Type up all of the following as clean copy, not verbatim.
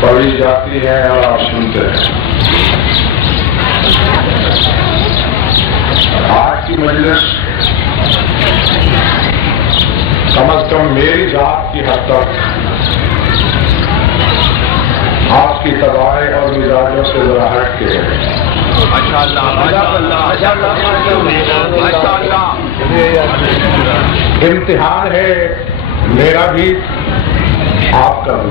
پڑھی جاتی ہے اور آپ سنتے ہیں. آج کی مجلس کم از کم میری ذات کی حد تک آپ کی طبائع اور مزاجوں سے ذرا ہٹ کے ہے. امتحان ہے میرا بھی آپ کا بھی.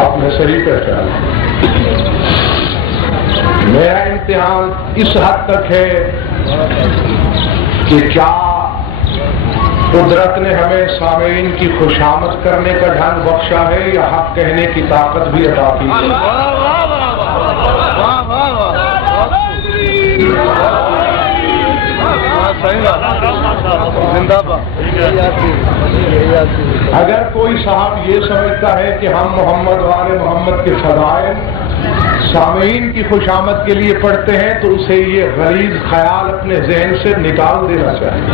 آپ نے صحیح پہچانا. میرا امتحان اس حد تک ہے کہ کیا قدرت نے ہمیں سامعین کی خوشامد کرنے کا ڈھنگ بخشا ہے یا حق کہنے کی طاقت بھی عطا کی ہے. اگر کوئی صاحب یہ سمجھتا ہے کہ ہم محمد والے محمد کے فضائل سامعین کی خوشامد کے لیے پڑھتے ہیں تو اسے یہ غلیظ خیال اپنے ذہن سے نکال دینا چاہیے.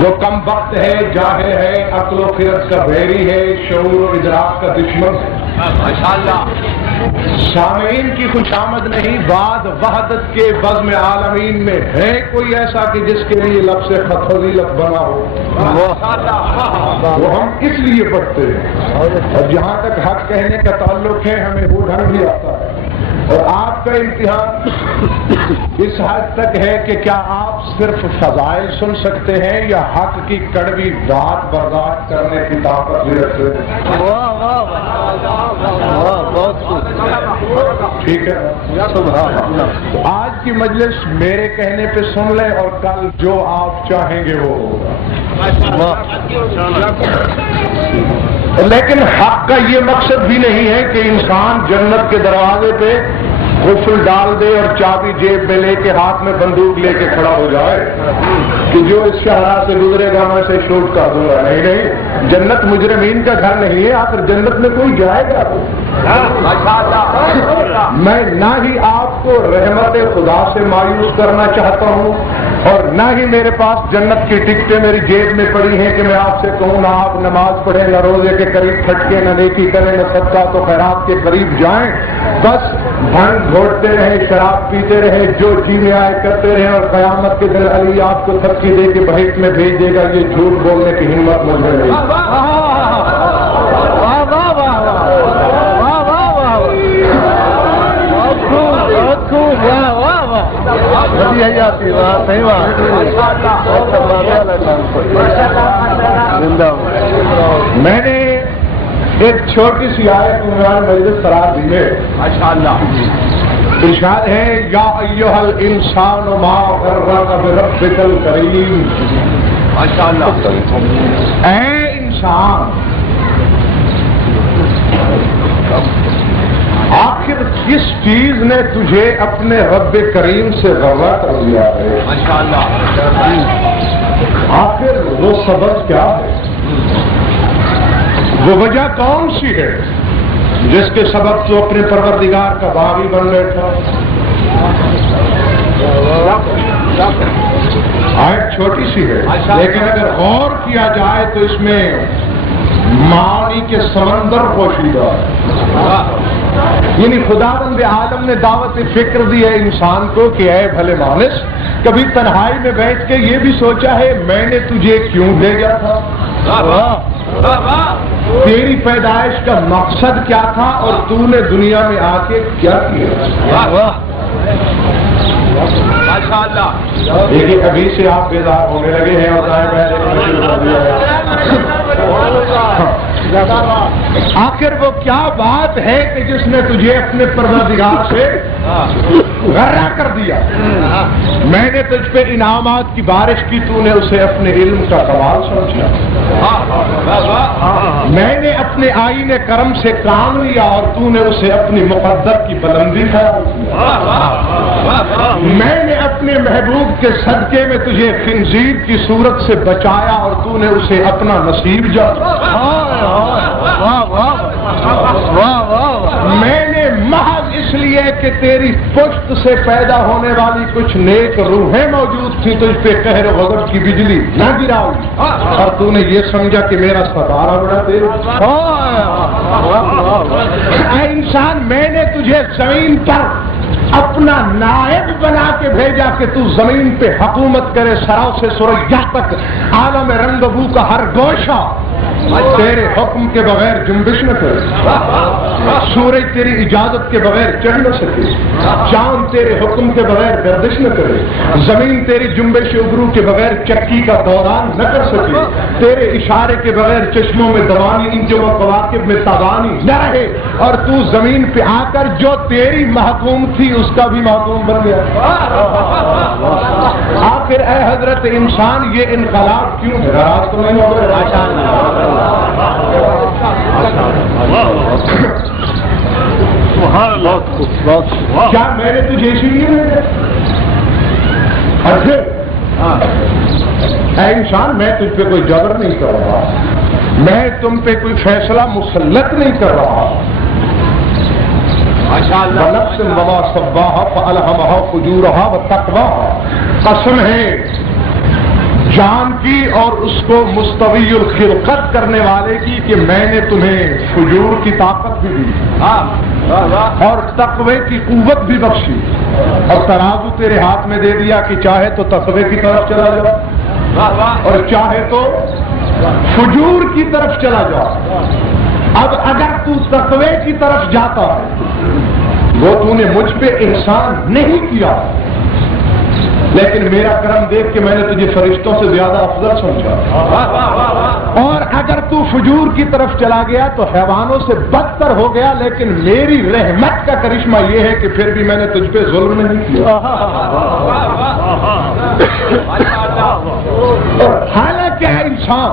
جو کم وقت ہے، جاہل ہے، عقل و خرد کا بحری ہے، شعور و ادراک کا دشمن ہے. سامعین کی خوشامد نہیں، بعد وحدت کے بزم عالمین میں ہے کوئی ایسا کہ جس کے لیے لفظ خط فضیلت بنا ہو. وہ ہم اس لیے پڑھتے ہیں. اور جہاں تک حق کہنے کا تعلق ہے ہمیں وہ ڈھنگ بھی آتا ہے. اور آپ کا امتحان اس حد تک ہے کہ کیا آپ صرف فضائل سن سکتے ہیں یا حق کی کڑوی بات برداشت کرنے کی طاقت بھی رکھتے ہیں. ٹھیک ہے. تو آج کی مجلس میرے کہنے پہ سن لیں اور کل جو آپ چاہیں گے وہ ہوگا. لیکن حق کا یہ مقصد بھی نہیں ہے کہ انسان جنت کے دروازے پہ قفل ڈال دے اور چابی جیب میں لے کے ہاتھ میں بندوق لے کے کھڑا ہو جائے کہ جو اس شاہراہ سے گزرے گا میں سے شوٹ کر دوں گا. نہیں نہیں، جنت مجرمین کا گھر نہیں ہے. آخر جنت میں کوئی جائے گا. میں نہ ہی آپ کو رحمت خدا سے مایوس کرنا چاہتا ہوں اور نہ ہی میرے پاس جنت کی ٹکٹیں میری جیب میں پڑی ہیں کہ میں آپ سے کہوں نہ آپ نماز پڑھیں، نہ روزے کے قریب کھٹکے، نہ نیکی کریں، نہ صدقہ تو خیرات کے قریب جائیں. بس بھنگ گھوٹتے رہے، شراب پیتے رہے، جو جی میں آئے کرتے رہے اور قیامت کے دن علی آپ کو تھپکی دے کے بحیث میں بھیج دے گا. یہ جھوٹ بولنے کی ہمت مجھے نہیں. میں نے ایک چھوٹی سی آیت عنوان مجلس قرار دی ہے. ارشاد ہے یا ایھا الانسان ما غرک بربک الکریم. اے انسان، آخر کس چیز نے تجھے اپنے رب کریم سے غرہ کر دیا ہے؟ آخر وہ سبب کیا ہے؟ وہ وجہ کون سی ہے جس کے سبب تو اپنے پروردگار کا باغی بن بیٹھا؟ آیت چھوٹی سی ہے لیکن اگر غور کیا جائے تو اس میں معانی کے سمندر پوشیدہ ہے. یعنی خداوند عالم نے دعوت فکر دی ہے انسان کو کہ اے بھلے مانس، کبھی تنہائی میں بیٹھ کے یہ بھی سوچا ہے میں نے تجھے کیوں بھیجا تھا؟ تیری پیدائش کا مقصد کیا تھا اور تو نے دنیا میں آ کے کیا کیا؟ دیکھیے ابھی سے آپ بیدار ہونے لگے ہیں اور آخر وہ کیا بات ہے کہ جس نے تجھے اپنے پروردگار سے غرہ کر دیا؟ میں نے تجھ پہ انعامات کی بارش کی، تو نے اسے اپنے علم کا کمال سمجھا. میں نے اپنے آئین کرم سے کام لیا اور تو نے اسے اپنی مقدر کی بلندی خیال کیا. میں نے اپنے محبوب کے صدقے میں تجھے خنزیر کی صورت سے بچایا اور تو نے اسے اپنا نصیب جانا. میں نے محض اس لیے کہ تیری پشت سے پیدا ہونے والی کچھ نیک روحیں موجود تھیں تجھ پہ قہر و غضب کی بجلی نہ گرائی اور تو نے یہ سمجھا کہ میرا ستارہ بڑا تیز. اے انسان، میں نے تجھے زمین پر اپنا نائب بنا کے بھیجا کہ تو زمین پہ حکومت کرے، سراؤ سے سریا تک عالم رنگ بو کا ہر گوشہ تیرے حکم کے بغیر جنبش نہ کرے. سورج تیری اجازت کے بغیر چڑھ نہ سکے، چاند تیرے حکم کے بغیر گردش نہ کرے، زمین تیری جنبش ابرو کے بغیر چکی کا دوران نہ کر سکے، تیرے اشارے کے بغیر چشموں میں دوانی، انجم و کواکب میں تابانی نہ رہے اور تو زمین پہ آ کر جو تیری محکوم تھی اس کا بھی محکوم بن گیا. آخر اے حضرت انسان یہ انقلاب کیوں ہے؟ راز تو نہیں ہوگا. کیا میں نے تجھے اسی لیے اچھے اے انسان، میں تجھ پہ کوئی جبر نہیں کر رہا، میں تم پہ کوئی فیصلہ مسلط نہیں کر رہا. نفس وما سواہا فالہمہا فجورہا وتقواہا. قسم ہے جان کی اور اس کو مستوی الخلقت کرنے والے کی کہ میں نے تمہیں فجور کی طاقت بھی دی اور تقوی کی قوت بھی بخشی اور ترازو تیرے ہاتھ میں دے دیا کہ چاہے تو تقوی کی طرف چلا جا اور چاہے تو فجور کی طرف چلا جا. اب اگر تو تقوی کی طرف جاتا ہے وہ تو نے مجھ پہ احسان نہیں کیا، لیکن میرا کرم دیکھ کے میں نے تجھے فرشتوں سے زیادہ افضل سمجھا. اور اگر تو فجور کی طرف چلا گیا تو حیوانوں سے بدتر ہو گیا، لیکن میری رحمت کا کرشمہ یہ ہے کہ پھر بھی میں نے تجھ پہ ظلم نہیں کیا. حالانکہ انسان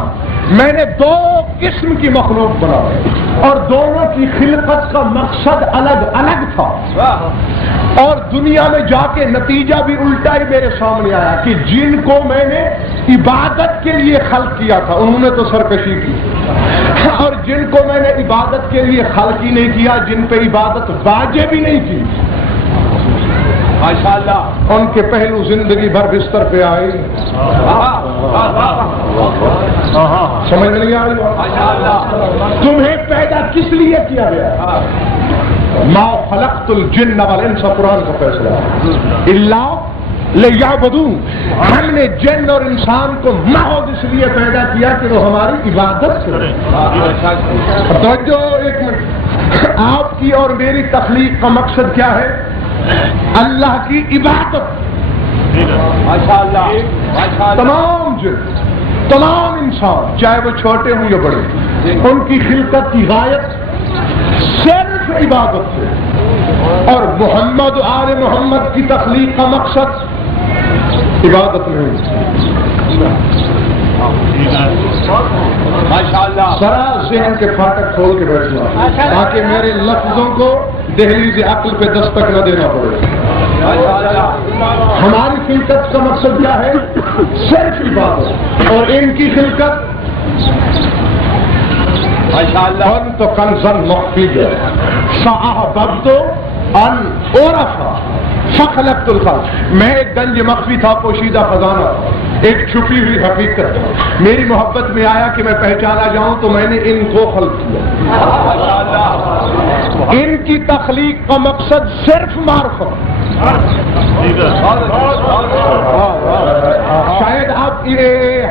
میں نے دو قسم کی مخلوق بنائی اور دونوں کی خلقت کا مقصد الگ الگ تھا، اور دنیا میں جا کے نتیجہ بھی الٹا ہی میرے سامنے آیا کہ جن کو میں نے عبادت کے لیے خلق کیا تھا انہوں نے تو سرکشی کی، اور جن کو میں نے عبادت کے لیے خلق ہی نہیں کیا، جن پہ عبادت واجب ہی نہیں کی، ماشاءاللہ ان کے پہلو زندگی بھر بستر پہ آئی۔ سمجھ نہیں آ رہی؟ تمہیں پیدا کس لیے کیا گیا؟ ما خلقت الجن والانس، قرآن کا فیصلہ الا لیعبدون، ہم نے جن اور انسان کو محض اس لیے پیدا کیا کہ وہ ہماری عبادت کریں۔ توجہ ایک منٹ، آپ کی اور میری تخلیق کا مقصد کیا ہے؟ اللہ کی عبادت۔ تمام جن، تمام انسان چاہے وہ چھوٹے ہوں یا بڑے، ان کی خلقت کی غایت صرف عبادت ہے، اور محمد و آل محمد کی تخلیق کا مقصد عبادت نہیں۔ ذرا ذہن کے فاٹک کھول کے بیٹھنا تاکہ میرے لفظوں کو دہلیز عقل پہ دستک نہ دینا پڑے۔ ہماری خلقت کا مقصد کیا ہے؟ صرف عبادت، اور ان کی خلقت ان تو کنزن مخفی ہے، فاحببت ان اعرف فخلقت الخلق، میں ایک گنج مخفی تھا، پوشیدہ خزانہ، ایک چھپی ہوئی حقیقت تھا، میری محبت میں آیا کہ میں پہچانا جاؤں تو میں نے ان کو خلق کیا۔ ان کی تخلیق کا مقصد صرف معرفت۔ شاید آپ یہ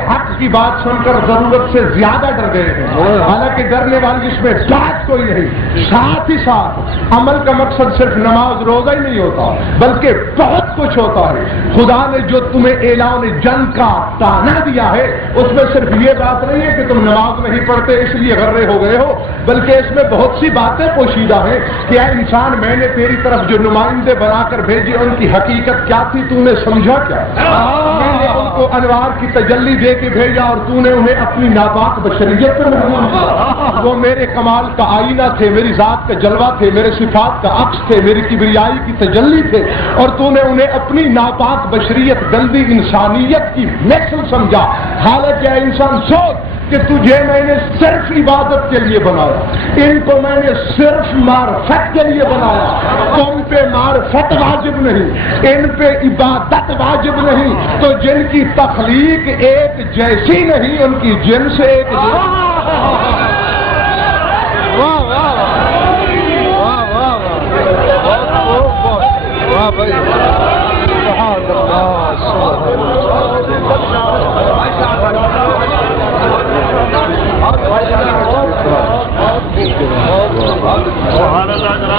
حق کی بات سن کر ضرورت سے زیادہ ڈر گئے ہیں، حالانکہ ڈرنے والی اس میں بات کوئی نہیں۔ ساتھ ہی ساتھ عمل کا مقصد صرف نماز روزہ ہی نہیں ہوتا، بلکہ بہت کچھ ہوتا ہے۔ خدا نے جو تمہیں اعلان جنگ کا تانا دیا ہے اس میں صرف یہ بات نہیں ہے کہ تم نماز نہیں پڑھتے اس لیے غرے ہو گئے ہو، بلکہ اس میں بہت سی باتیں پوشیدہ ہیں کہ اے انسان، میں نے تیری طرف جو نمائندے بنا کر بھیجے ان کی حقیقت کیا تھی، تو نے سمجھا کیا؟ میں نے ان کو انوار کی تجلی دے کے بھیجا اور تو نے انہیں اپنی ناپاک بشریت پر محمول کیا۔ وہ میرے کمال کا آئینہ تھے، میری ذات کا جلوہ تھے، میرے صفات کا عکس تھے، میری کبریائی کی تجلی تھے، اور تو نے انہیں اپنی ناپاک بشریت، گندی انسانیت کی مثل سمجھا۔ حالانکہ اے انسان سوچ کہ تجھے میں نے صرف عبادت کے لیے بنایا، ان کو میں نے صرف معرفت کے لیے بنایا۔ تم پہ معرفت واجب نہیں، ان پہ عبادت واجب نہیں، تو جن کی تخلیق ایک جیسی نہیں، ان کی جن سے ایک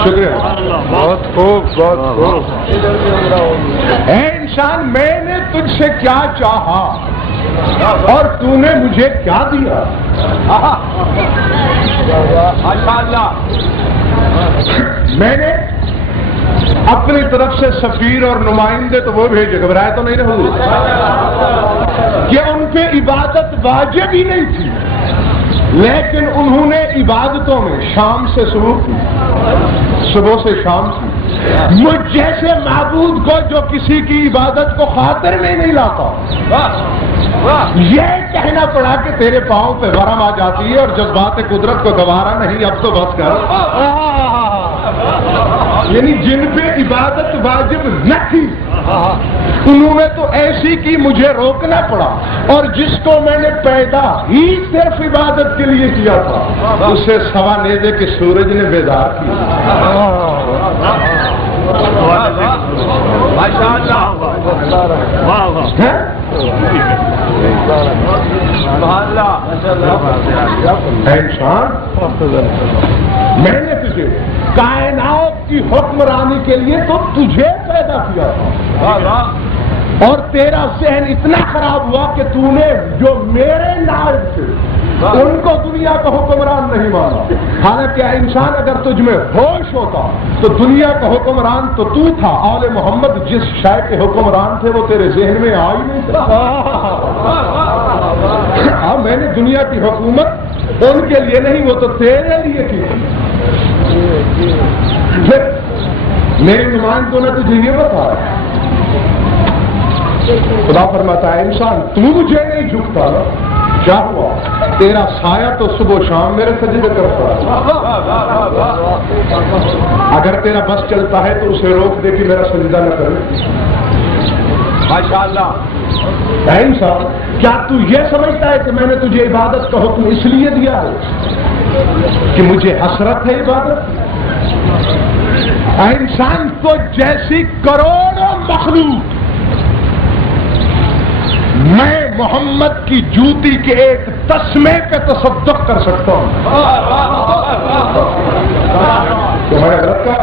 شکریہ، بہت خوب، بہت خوب۔ اے انسان، میں نے تجھ سے کیا چاہا اور تو نے مجھے کیا دیا؟ میں نے اپنی طرف سے سفیر اور نمائندے تو وہ بھیجے، گھبرائے تو نہیں رہو کہ ان پہ عبادت واجب ہی نہیں تھی، لیکن انہوں نے عبادتوں میں شام سے صبح کی، صبح سے شام کی۔ مجھ جیسے معبود کو جو کسی کی عبادت کو خاطر میں نہیں لاتا، یہ کہنا پڑا کہ تیرے پاؤں پہ ورم آ جاتی ہے اور جذبات قدرت کو گوارا نہیں، اب تو بس کر۔ یعنی جن پہ عبادت واجب نہ تھی انہوں نے تو ایسی کی مجھے روکنا پڑا، اور جس کو میں نے پیدا ہی صرف عبادت کے لیے کیا تھا اسے سوا نیزے کے سورج نے بیدار کیا۔ انسان، میں نے تجھے کائنات کی حکمرانی کے لیے تو تجھے پیدا کیا تھا، اور تیرا ذہن اتنا خراب ہوا کہ تو نے جو میرے نائب تھے ان کو دنیا کا حکمران نہیں مانا۔ حالانکہ انسان، اگر تجھ میں ہوش ہوتا تو دنیا کا حکمران تو تو تھا، آل محمد جس شے کے حکمران تھے وہ تیرے ذہن میں آ ہی نہیں تھا۔ کہا میں نے دنیا کی حکومت ان کے لیے نہیں، وہ تو تیرے لیے کی. پھر میری نمائندوں نے تجھے یہ بتایا. خدا فرماتا ہے انسان تو مجھے نہیں جھکتا نا، کیا ہوا؟ تیرا سایہ تو صبح و شام میرے سجدے کرتا ہے. اگر تیرا بس چلتا ہے تو اسے روک دے کہ میرا سجدہ نہ کرے. ماشاءاللہ. اے انسان کیا تو یہ سمجھتا ہے کہ میں نے تجھے عبادت کا حکم اس لیے دیا ہے کہ مجھے حسرت ہے عبادت؟ اے انسان تو جیسی کروڑوں مخلوق میں محمد کی جوتی کے ایک تسمے پہ تصدق کر سکتا ہوں. تمہارا غلط کا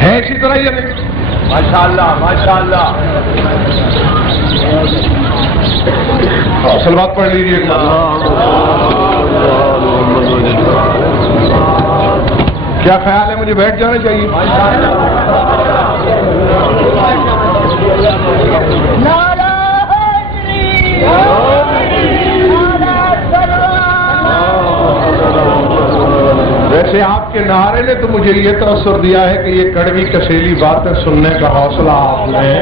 ہے اسی طرح یہ نہیں. ماشاءاللہ ماشاءاللہ. اصل بات پڑھ لیجیے. کیا خیال ہے مجھے بیٹھ جانا چاہیے؟ ویسے آپ کے نعرے نے تو مجھے یہ تاثر دیا ہے کہ یہ کڑوی کسیلی باتیں سننے کا حوصلہ آپ نے.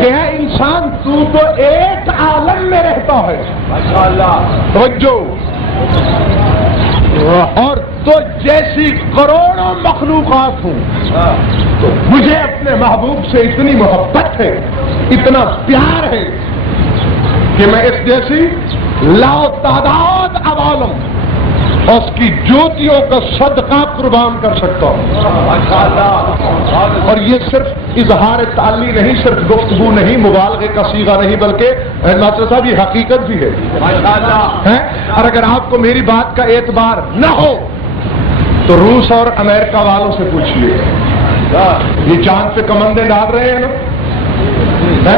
کیا انسان تو ایک عالم میں رہتا ہے. توجہ. اور تو جیسی کروڑوں مخلوقات ہوں تو مجھے اپنے محبوب سے اتنی محبت ہے، اتنا پیار ہے کہ میں اس جیسی لا تعداد عوالم اس کی جوتیوں کا صدقہ قربان کر سکتا ہوں. اور یہ صرف اظہار تعلی نہیں، صرف گفتگو نہیں، مبالغے کا صیغہ نہیں، بلکہ ناصر صاحب یہ حقیقت بھی ہے. اور اگر آپ کو میری بات کا اعتبار نہ ہو تو روس اور امریکہ والوں سے پوچھیے. یہ چاند پہ کمندیں ڈال رہے ہیں نا،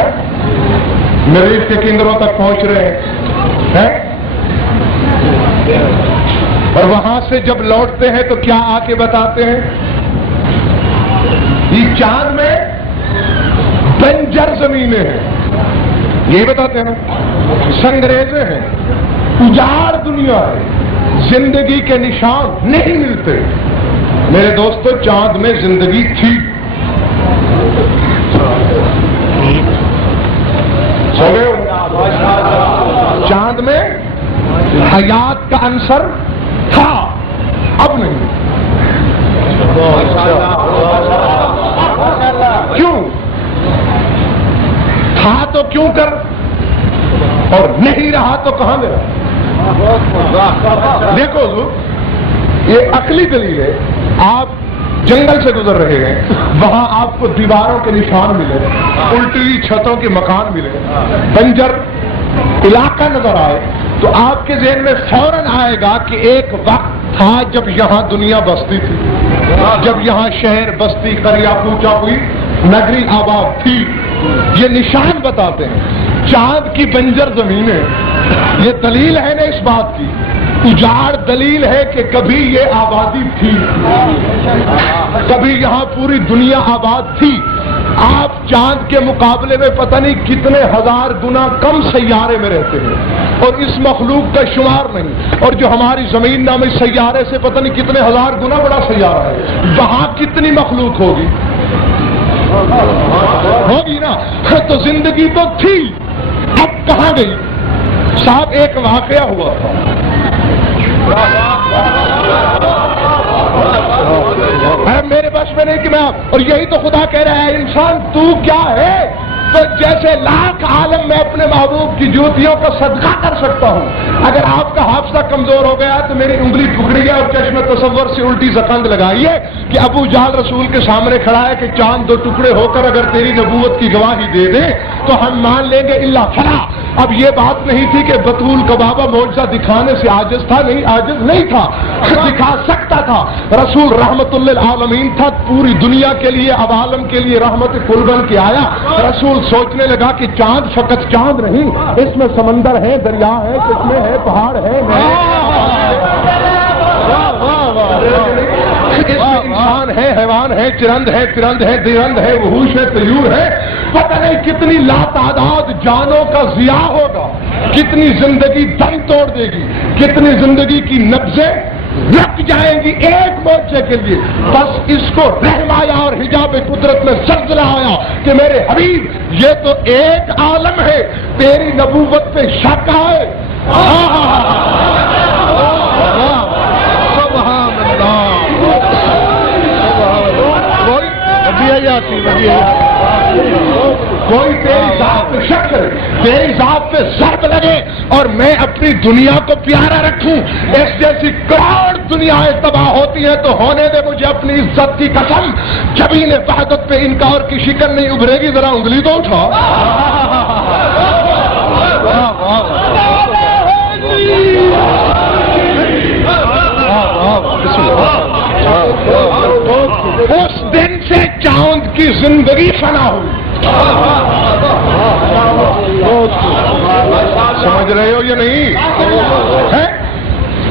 مریخ کے کنگروں تک پہنچ رہے ہیں، اور وہاں سے جب لوٹتے ہیں تو کیا آ کے بتاتے ہیں؟ یہ چاند میں بنجر زمینیں ہیں، یہی بتاتے ہیں نا. سنگریزے ہیں، اجاڑ دنیا ہے، زندگی کے نشان نہیں ملتے. میرے دوستو چاند میں زندگی تھی. چاند میں حیات کا عنصر تھا، اب نہیں. کیوں تھا تو کیوں کر، اور نہیں رہا تو کہاں گیا؟ دیکھو یہ عقلی دلیل ہے. آپ جنگل سے گزر رہے ہیں، وہاں آپ کو دیواروں کے نشان ملے، الٹی چھتوں کے مکان ملے، بنجر علاقہ نظر آئے، تو آپ کے ذہن میں فوراً آئے گا کہ ایک وقت تھا جب یہاں دنیا بستی تھی، جب یہاں شہر بستی قریہ کوچہ ہوئی، نگری آباد تھی. یہ نشان بتاتے ہیں. چاند کی بنجر زمینیں یہ دلیل ہے نا اس بات کی، اجاڑ دلیل ہے کہ کبھی یہ آبادی تھی، کبھی یہاں پوری دنیا آباد تھی. آپ چاند کے مقابلے میں پتہ نہیں کتنے ہزار گنا کم سیارے میں رہتے ہیں اور اس مخلوق کا شمار نہیں. اور جو ہماری زمین نامی سیارے سے پتہ نہیں کتنے ہزار گنا بڑا سیارہ ہے، وہاں کتنی مخلوق ہوگی نا. تو زندگی تو تھی، اب کہاں گئی؟ صاحب ایک واقعہ ہوا تھا، میرے بس میں نہیں کہ میں، اور یہی تو خدا کہہ رہا ہے انسان تو کیا ہے؟ تو جیسے لاکھ عالم میں اپنے محبوب کی جوتیوں کا صدقہ کر سکتا ہوں. اگر آپ کا حافظہ کمزور ہو گیا تو میری انگلی پکڑیے اور چشم تصور سے الٹی زکند لگائیے کہ ابو جہل رسول کے سامنے کھڑا ہے کہ چاند دو ٹکڑے ہو کر اگر تیری نبوت کی گواہی دے دے تو ہم مان لیں گے اللہ فلا. اب یہ بات نہیں تھی کہ بطول کا بابا معجزہ دکھانے سے عاجز تھا، نہیں عاجز نہیں تھا، دکھا سکتا تھا۔ رسول رحمت للعالمین تھا، پوری دنیا کے لیے، اب عالم کے لیے رحمت کل بن کے آیا۔ رسول سوچنے لگا کہ چاند فقط چاند نہیں، اس میں سمندر ہے، دریا ہے، قسمیں ہے، پہاڑ ہے، اس میں انسان ہے، حیوان ہے، چرند ہے، پرند ہے، درند ہے، وحوش ہے، طیور ہے، پتہ نہیں کتنی لاتعداد جانوں کا ضیاع ہوگا، کتنی زندگی دم توڑ دے گی، کتنی زندگی کی نبضیں رک جائیں گی ایک موقع کے لیے۔ بس اس کو رحم آیا اور حجاب قدرت میں زلزلہ آیا کہ میرے حبیب یہ تو ایک عالم ہے، تیری نبوت پہ شک آئے۔ کوئی تیری ذات پہ شک کرے، تیری ذات پہ ضرب لگے اور میں اپنی دنیا کو پیارا رکھوں، اس جیسی کروڑ دنیایں تباہ ہوتی ہیں تو ہونے دے مجھے اپنی عزت کی قسم، جبین وحدت پہ انکار کی شکن نہیں ابھرے گی، ذرا انگلی تو اٹھا۔ اس دن سے چاند کی زندگی فنا ہوئی۔ سمجھ رہے ہو یا نہیں؟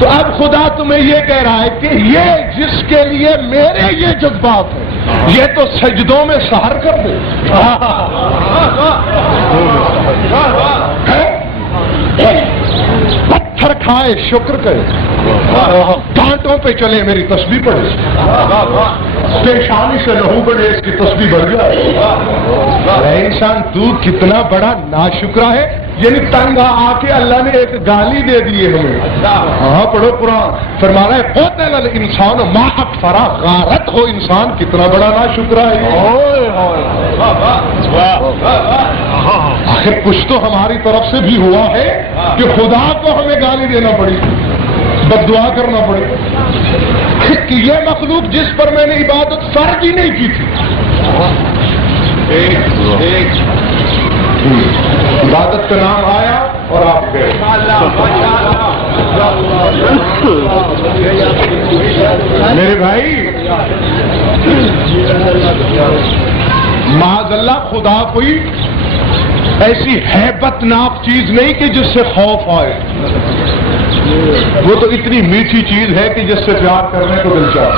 تو اب خدا تمہیں یہ کہہ رہا ہے کہ یہ جس کے لیے میرے یہ جذبات ہیں یہ تو سجدوں میں سحر کر دے، پتھر کھائے شکر کرے، کانٹوں پہ چلے میری تسبیح پڑھے، پیشانی سے لہو بڑھے اس کی تسبیح بڑھ جائے۔ انسان تو کتنا بڑا ناشکرا ہے، یعنی تنگ آ کے اللہ نے ایک گالی دے دی ہے ہمیں۔ ہاں پڑھو قرآن، فرما رہا ہے قتل الانسان ما اکفر، غارت ہو انسان کتنا بڑا ناشکرا ہے۔ آخر کچھ تو ہماری طرف سے بھی ہوا ہے کہ خدا کو ہمیں گالی دینا پڑی، بد دعا کرنا پڑے کہ یہ مخلوق جس پر میں نے عبادت فرض ہی نہیں کی تھی، عبادت کا نام آیا اور آپ گئے۔ میرے بھائی معاذ اللہ خدا کوئی ایسی ہیبت ناک چیز نہیں کہ جس سے خوف آئے، وہ تو اتنی میٹھی چیز ہے کہ جس سے پیار کرنے کو دل چاہے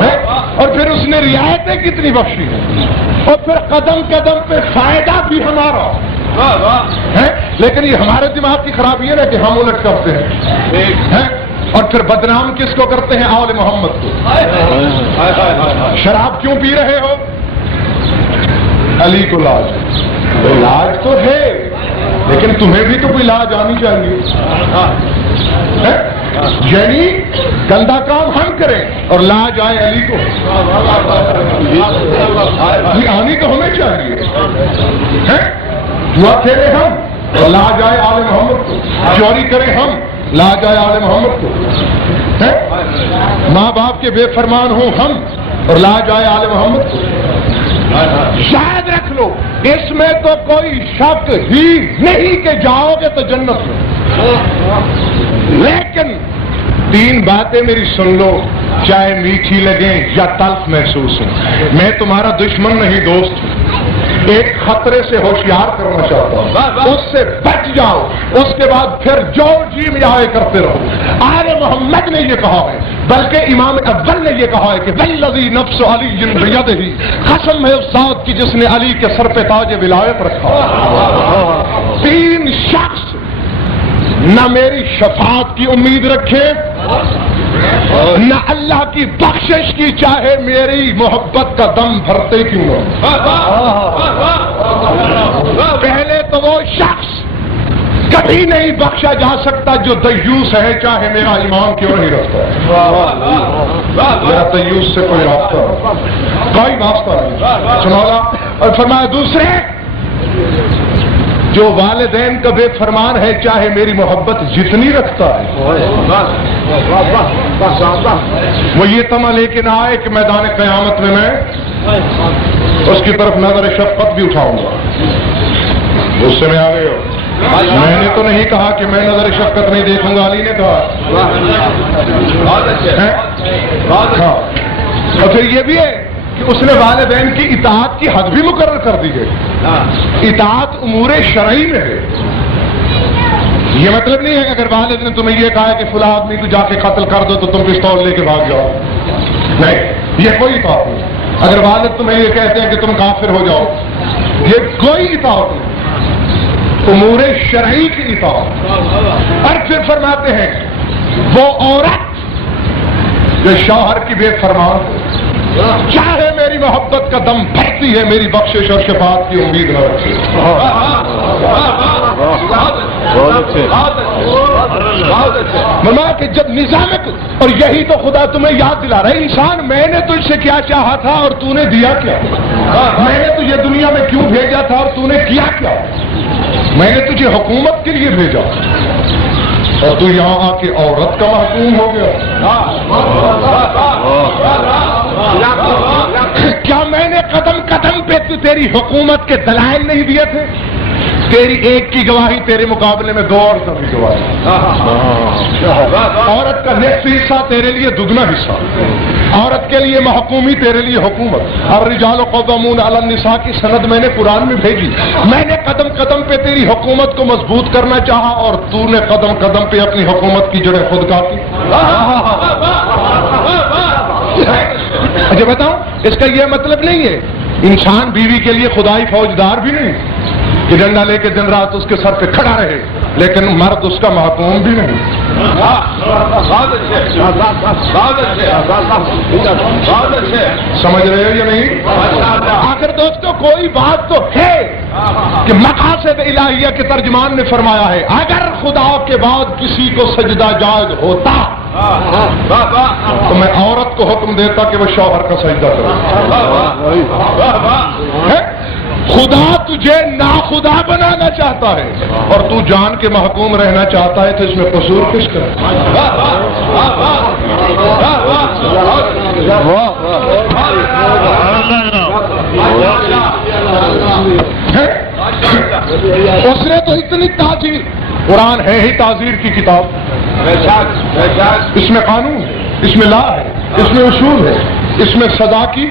ہے، اور پھر اس نے رعایتیں کتنی بخشی ہیں، اور پھر قدم قدم پہ فائدہ بھی ہمارا ہے، لیکن یہ ہمارے دماغ کی خرابی ہے نا کہ ہم الٹ کرتے ہیں، اور پھر بدنام کس کو کرتے ہیں؟ آل محمد کو۔ شراب کیوں پی رہے ہو؟ علی کو لاج، لاج تو ہے لیکن تمہیں بھی تو کوئی لاج آنی چاہیے، یعنی گندا کام ہم کریں اور لاج آئے علی کو، یہ آنی تو ہمیں چاہیے، دعا کھیلے ہم اور لاج آئے آل محمد کو، چوری کریں ہم لاج آئے آل محمد کو، ماں باپ کے بے فرمان ہوں ہم اور لاج آئے آل محمد کو۔ شاید رکھ لو اس میں تو کوئی شک ہی نہیں کہ جاؤ گے تو جنت میں، لیکن تین باتیں میری سن لو، چاہے میٹھی لگیں یا تلخ محسوس ہوں، میں تمہارا دشمن نہیں دوست ہوں، ایک خطرے سے ہوشیار کرنا چاہتا ہوں، اس سے بچ جاؤ، اس کے بعد پھر جو جی میں آئے کرتے رہو۔ آل محمد نے یہ کہا ہے، بلکہ امام اول نے یہ کہا ہے کہ والذی نفس علی بیدہ، قسم ہے اس ذات کی جس نے علی کے سر پہ تاج ولایت رکھا۔ تین شخص نہ میری شفاعت کی امید رکھے، نہ اللہ کی بخشش کی، چاہے میری محبت کا دم بھرتے کیوں نہ۔ پہلے تو وہ شخص کبھی نہیں بخشا جا سکتا جو دیوس ہے، چاہے میرا ایمان کیوں نہیں رکھتا، میرا دیوس سے کوئی رابطہ کوئی واسطہ نہیں، سنولا۔ اور فرمایا دوسرے، جو والدین کا بے فرمان ہے چاہے میری محبت جتنی رکھتا ہے، وہ یہ تمہ لے کے نہ آئے کہ میدان قیامت میں اس کی طرف نظر شفقت بھی اٹھاؤں گا۔ غصے میں آ گئے ہو؟ میں نے تو نہیں کہا کہ میں نظر شفقت نہیں دیکھوں گا، علی نے کہا۔ ہاں، اور پھر یہ بھی ہے کہ اس نے والدین کی اطاعت کی حد بھی مقرر کر دی ہے۔ اطاعت امور شرعی میں ہے۔ یہ مطلب نہیں ہے کہ اگر والد نے تمہیں یہ کہا ہے کہ فلاں آدمی کو جا کے قتل کر دو تو تم پستول لے کے بھاگ جاؤ، نہیں، یہ کوئی اطاعت نہیں۔ اگر والد تمہیں یہ کہتے ہیں کہ تم کافر ہو جاؤ، یہ کوئی اطاعت نہیں، امور شرعی کی اطاعت۔ اور پھر فرماتے ہیں وہ عورت جو شوہر کی بے فرمان ہو، چاہے میری محبت کا دم بھرتی ہے، میری بخشش اور شفاعت کی امید نہ رکھے۔ کہ جب نظامت، اور یہی تو خدا تمہیں یاد دلا رہا ہے، انسان میں نے تجھ سے کیا چاہا تھا اور تو نے دیا کیا؟ میں نے تجھے دنیا میں کیوں بھیجا تھا اور تو نے کیا کیا؟ میں نے تجھے حکومت کے لیے بھیجا اور تو یہاں آ کے عورت کا محکوم ہو گیا۔ کیا میں نے قدم قدم پہ تیری حکومت کے دلائل نہیں دیے تھے؟ تیری ایک کی گواہی تیرے مقابلے میں 2 اور کی گواہی۔ عورت کا نصف حصہ تیرے لیے دگنا حصہ، عورت کے لیے محکومی تیرے لیے حکومت۔ الرجال قوامون علی النساء کی سند میں نے قرآن میں بھیجی۔ میں نے قدم قدم پہ تیری حکومت کو مضبوط کرنا چاہا اور تو نے قدم قدم پہ اپنی حکومت کی جڑیں خود کاٹی۔ اچھا بتاؤں، اس کا یہ مطلب نہیں ہے انسان بیوی کے لیے خدائی فوجدار بھی نہیں کہ ڈنڈا لے کے دن رات اس کے سر پہ کھڑا رہے، لیکن مرد اس کا محکوم بھی نہیں۔ سمجھ رہے ہو یا نہیں؟ آخر دوستو کوئی بات تو ہے کہ مقاصد الہیہ کے ترجمان نے فرمایا ہے اگر خدا کے بعد کسی کو سجدہ جائز ہوتا تو میں عورت کو حکم دیتا کہ وہ شوہر کا سجدہ کرے۔ خدا تجھے ناخدا بنانا چاہتا ہے اور تو جان کے محکوم رہنا چاہتا ہے، تو اس میں قصور کس کا؟ اس نے تو اتنی تعزیر، قرآن ہے ہی تعزیر کی کتاب، اس میں قانون ہے، اس میں لا ہے، اس میں اصول ہے، اس میں سزا کی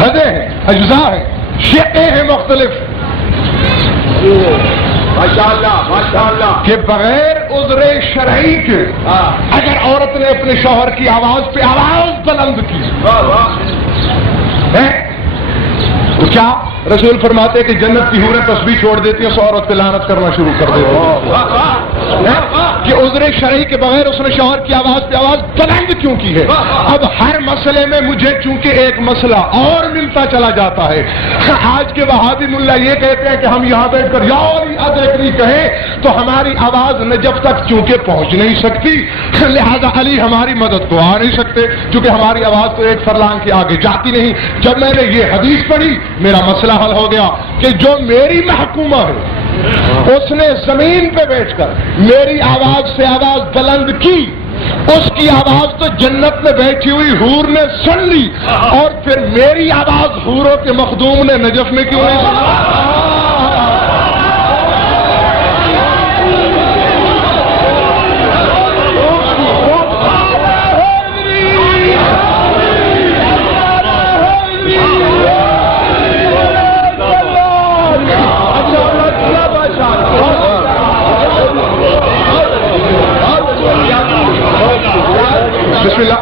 حدیں ہیں، اجزاء ہیں، شقیں ہیں مختلف، کہ بغیر عذر شرعی کے اگر عورت نے اپنے شوہر کی آواز پہ آواز بلند کی تو کیا رسول فرماتے ہیں کہ جنت کی حوریں تسبیح چھوڑ دیتی ہیں، اس عورت پہ لعنت کرنا شروع کر دیتی ہیں کہ عذر شرعی کے بغیر اس نے شوہر کی آواز پہ آواز بلند کیوں کی ہے۔ اب ہر مسئلے میں مجھے چونکہ ایک مسئلہ اور ملتا چلا جاتا ہے، آج کے وہابی ملا یہ کہتے ہیں کہ ہم یہاں بیٹھ کر یا ادرکنی کہیں تو ہماری آواز نجف تک چونکہ پہنچ نہیں سکتی، لہذا علی ہماری مدد کو آ نہیں سکتے چونکہ ہماری آواز تو ایک فرلانگ کے آگے جاتی نہیں۔ جب میں نے یہ حدیث پڑھی میرا مسئلہ حل ہو گیا کہ جو میری محکومہ ہے اس نے زمین پہ بیٹھ کر میری آواز سے آواز بلند کی، اس کی آواز تو جنت میں بیٹھی ہوئی حور نے سن لی، اور پھر میری آواز حوروں کے مخدوم نے نجف میں کیوں نہیں سنی؟ بسم اللہ،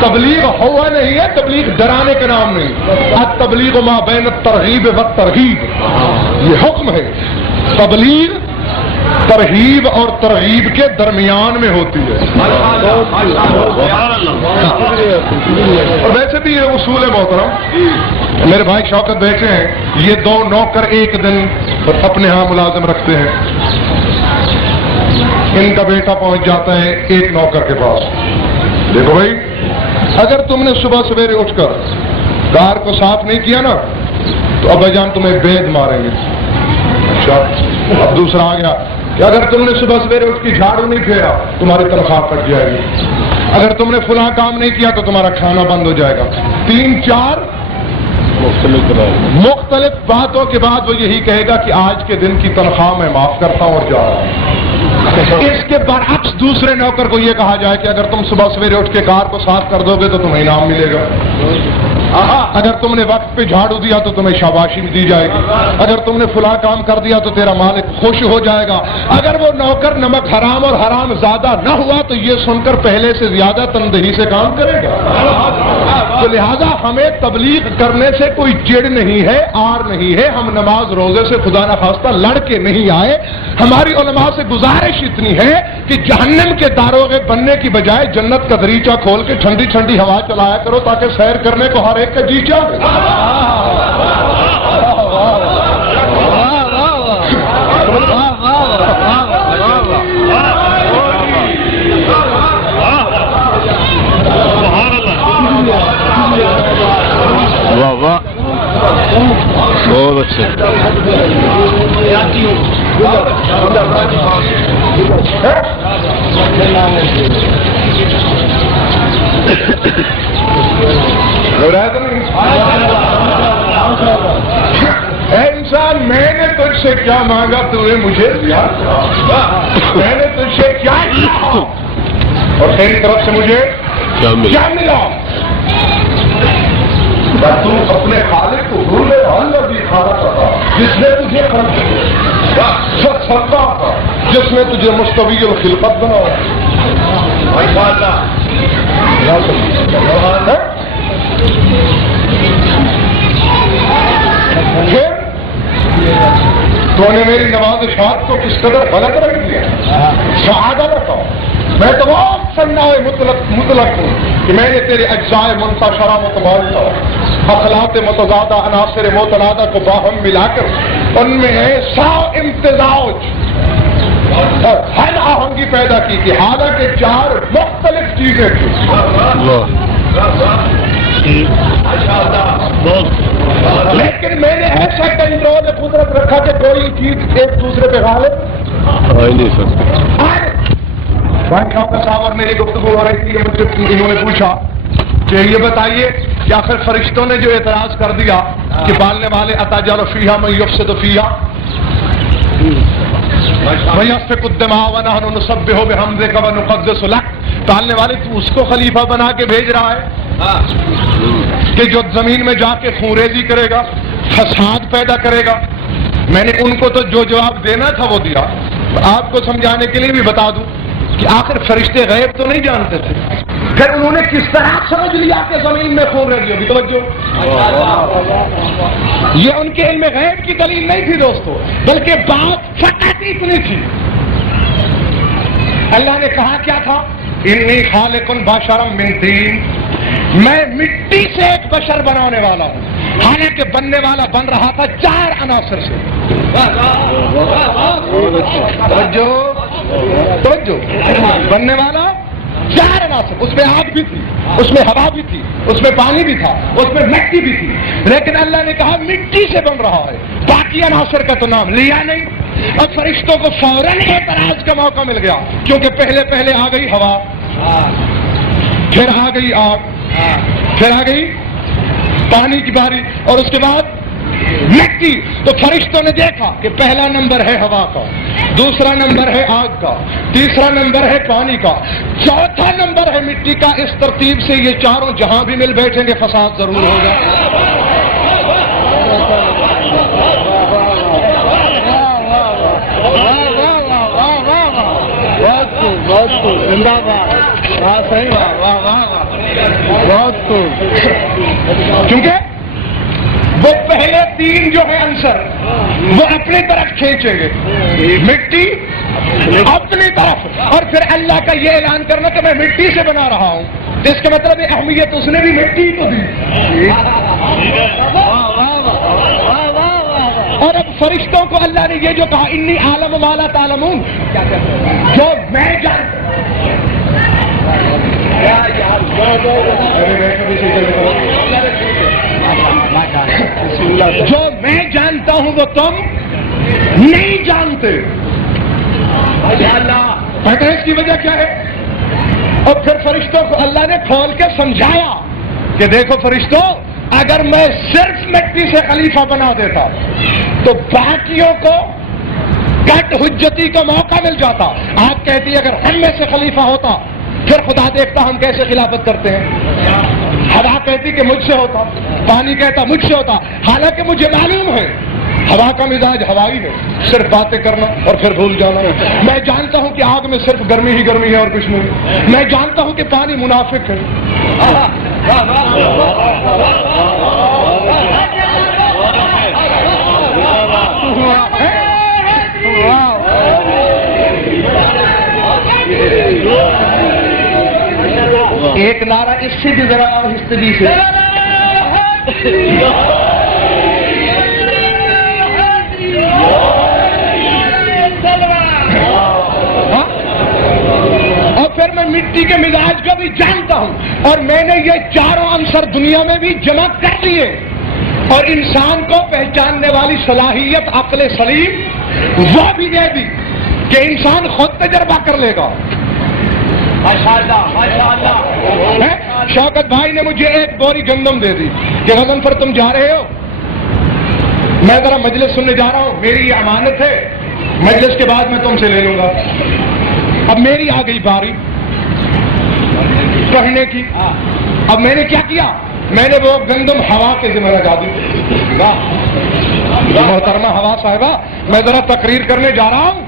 تبلیغ ہوا نہیں ہے، تبلیغ ڈرانے کا نام نہیں، التبلیغ ما بین الترغیب والترہیب، یہ حکم ہے۔ تبلیغ ترہیب اور ترغیب کے درمیان میں ہوتی ہے، اور ویسے بھی یہ اصول ہے محترم، میرے بھائی شوکت بیٹھے ہیں، یہ 2 نوکر ایک دن اپنے ہاں ملازم رکھتے ہیں، ان کا بیٹا پہنچ جاتا ہے ایک نوکر کے پاس، دیکھو بھائی اگر تم نے صبح سویرے اٹھ کر کار کو صاف نہیں کیا نا تو ابا جان تمہیں بید ماریں گے۔ اچھا، اب دوسرا آ گیا کہ اگر تم نے صبح سویرے اٹھ کے جھاڑو نہیں پھیرا تمہاری تنخواہ کٹ جائے گی، اگر تم نے فلاں کام نہیں کیا تو تمہارا کھانا بند ہو جائے گا۔ 3 4 مختلف باتوں کے بعد وہ یہی کہے گا کہ آج کے دن کی تنخواہ میں معاف کرتا ہوں اور جا رہا ہوں۔ اس کے برعکس دوسرے نوکر کو یہ کہا جائے کہ اگر تم صبح سویرے اٹھ کے کار کو صاف کر دو گے تو تمہیں انعام ملے گا، اگر تم نے وقت پہ جھاڑو دیا تو تمہیں شاباشی دی جائے گی، اگر تم نے فلاں کام کر دیا تو تیرا مالک خوش ہو جائے گا۔ اگر وہ نوکر نمک حرام اور حرام زیادہ نہ ہوا تو یہ سن کر پہلے سے زیادہ تندہی سے کام کرے گا۔ تو لہذا ہمیں تبلیغ کرنے سے کوئی چڑ نہیں ہے، آر نہیں ہے، ہم نماز روزے سے خدا نخواستہ لڑ کے نہیں آئے۔ ہماری علماء سے گزارش اتنی ہے کہ جہنم کے داروغے بننے کی بجائے جنت کا دریچہ کھول کے ٹھنڈی ٹھنڈی ہوا چلایا کرو تاکہ سیر کرنے کو ہر ایک کا جی چاہے۔ واہ واہ، بہت اچھے۔ اے انسان، میں نے تجھ سے کیا مانگا تو نے مجھے دیا، میں نے تجھ سے کیا کیا اور تیری طرف سے مجھے کیا ملا؟ تو اپنے خالق کو بھولے اللہ بھی کھانا پڑا جس نے تجھے خلق کیا، جس نے تجھے مستوی الخلقت بنایا۔ پھر تو نے میری نوازشات کو کس قدر غلط رکھ دیا۔ شہادت بتاؤ، میں تو بہت سنائے مطلق ہوں کہ میں نے تیرے اجزائے منتشرہ متبادلہ اخلاق متضادہ عناصر متنازع کو باہم ملا کر ان میں ایسا امتزاج اور ہر آہنگی پیدا کی کہ حالانکہ چار مختلف چیزیں تھیں، لیکن میں نے ایسا کنٹرول قدرت رکھا کہ کوئی چیز ایک دوسرے پہ غالب نہیں سکتے۔ بھائی صاحب اور میری گفتگو ہو رہی تھی، مجھے انہوں نے پوچھا کہ یہ بتائیے کہ آخر فرشتوں نے جو اعتراض کر دیا کہ پالنے والے اتجعل فیہا من یفسد فیہا ویسفک الدماء ونحن نسبح بحمدک ونقدس لک، پالنے والے تو اس کو خلیفہ بنا کے بھیج رہا ہے کہ جو زمین میں جا کے خونریزی کرے گا، فساد پیدا کرے گا۔ میں نے ان کو تو جو جواب دینا تھا وہ دیا، آپ کو سمجھانے کے لیے بھی بتا دوں کہ آخر فرشتے غیب تو نہیں جانتے تھے، پھر انہوں نے کس طرح سمجھ لیا کہ زمین میں خونریزی ہوگی؟ توجہ، یہ ان کے علم غیب کی دلیل نہیں تھی دوستو، بلکہ بات فقط اتنی تھی۔ اللہ نے کہا کیا تھا؟ انی خالق بشرا من طین، میں مٹی سے ایک بشر بنانے والا ہوں، حالانکہ بننے والا بن رہا تھا چار عناصر سے۔ توجہ، بننے والا چار عناصر، اس میں آگ بھی تھی، اس میں ہوا بھی تھی، اس میں پانی بھی تھا، اس میں مٹی بھی تھی، لیکن اللہ نے کہا مٹی سے بن رہا ہے، باقی عناصر کا تو نام لیا نہیں۔ اب فرشتوں کو فوراً اعتراض کا موقع مل گیا، کیونکہ پہلے پہلے آ گئی ہوا، پھر آ گئی آگ، پھر آ گئی پانی کی باری، اور اس کے بعد مٹی۔ تو فرشتوں نے دیکھا کہ پہلا نمبر ہے ہوا کا، دوسرا نمبر ہے آگ کا، تیسرا نمبر ہے پانی کا، چوتھا نمبر ہے مٹی کا۔ اس ترتیب سے یہ چاروں جہاں بھی مل بیٹھیں گے فساد ضرور ہوگا۔ کیونکہ وہ پہلے تین جو ہے عنصر وہ اپنی طرف کھینچیں گے، مٹی اپنی طرف، اور پھر اللہ کا یہ اعلان کرنا کہ میں مٹی سے بنا رہا ہوں، اس کا مطلب اہمیت اس نے بھی مٹی کو دی۔ اور اب فرشتوں کو اللہ نے یہ جو کہا انی عالم ما لا تعلمون، جو میں جو میں جانتا ہوں وہ تم نہیں جانتے۔ پتہ ہے اس کی وجہ کیا ہے؟ اور پھر فرشتوں کو اللہ نے کھول کے سمجھایا کہ دیکھو فرشتوں، اگر میں صرف مٹی سے خلیفہ بنا دیتا تو باقیوں کو کٹ حجتی کا موقع مل جاتا. آپ کہتی اگر ہم میں سے خلیفہ ہوتا پھر خدا دیکھتا ہم کیسے خلافت کرتے ہیں. ہوا کہتی کہ مجھ سے ہوتا, پانی کہتا مجھ سے ہوتا, حالانکہ مجھے معلوم ہے ہوا کا مزاج ہوائی ہے, صرف باتیں کرنا اور پھر بھول جانا. میں جانتا ہوں کہ آگ میں صرف گرمی ہی گرمی ہے اور کچھ نہیں. میں جانتا ہوں کہ پانی منافق ہے. ایک نعرہ اس سے بھی ذرا آہستگی سے. اور پھر میں مٹی کے مزاج کو بھی جانتا ہوں, اور میں نے یہ چاروں عنصر دنیا میں بھی جمع کر لیے, اور انسان کو پہچاننے والی صلاحیت عقل سلیم وہ بھی دے دی کہ انسان خود تجربہ کر لے گا. شوکت بھائی نے مجھے ایک بوری گندم دے دی کہ غضنفر تم جا رہے ہو, میں ذرا مجلس سننے جا رہا ہوں, میری یہ امانت ہے, مجلس کے بعد میں تم سے لے لوں گا. اب میری آ گئی باری کہنے کی. اب میں نے کیا کیا, میں نے وہ گندم ہوا کے ذمہ لگا دی. محترمہ ہوا صاحبہ, میں ذرا تقریر کرنے جا رہا ہوں,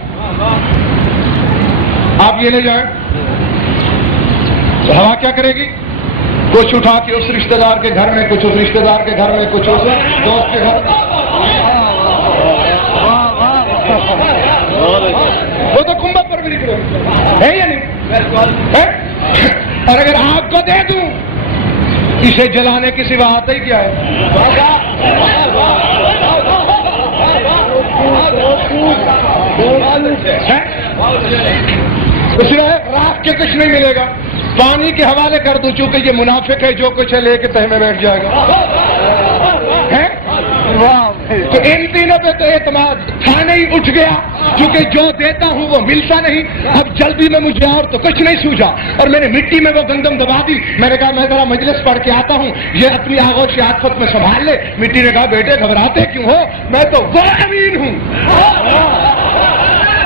آپ یہ لے جائیں. تو ہوا کیا کرے گی, کچھ اٹھا کے اس رشتہ دار کے گھر میں, کچھ اس رشتہ دار کے گھر میں, کچھ اس دوست کے گھر. وہ تو کنبہ پر بھی نکلے ہے یا نہیں؟ اور اگر آپ کو دے دوں, اسے جلانے کی سوا آتا ہی کیا ہے؟ اس لیے راک کے کچھ نہیں ملے گا, پانی کے حوالے کر دوں, چونکہ یہ منافق ہے, جو کچھ ہے لے کے تہ میں بیٹھ جائے گا. تو ان تینوں پہ تو اعتماد تھا نہیں, اٹھ گیا, کیونکہ جو دیتا ہوں وہ ملتا نہیں. اب جلدی میں مجھے اور تو کچھ نہیں سوجا, اور میں نے مٹی میں وہ گندم دبا دی. میں نے کہا میں ذرا مجلس پڑھ کے آتا ہوں, یہ اپنی آغوش عاطفت میں سنبھال لے. مٹی نے کہا بیٹے گھبراتے کیوں ہو, میں تو وہ امین ہوں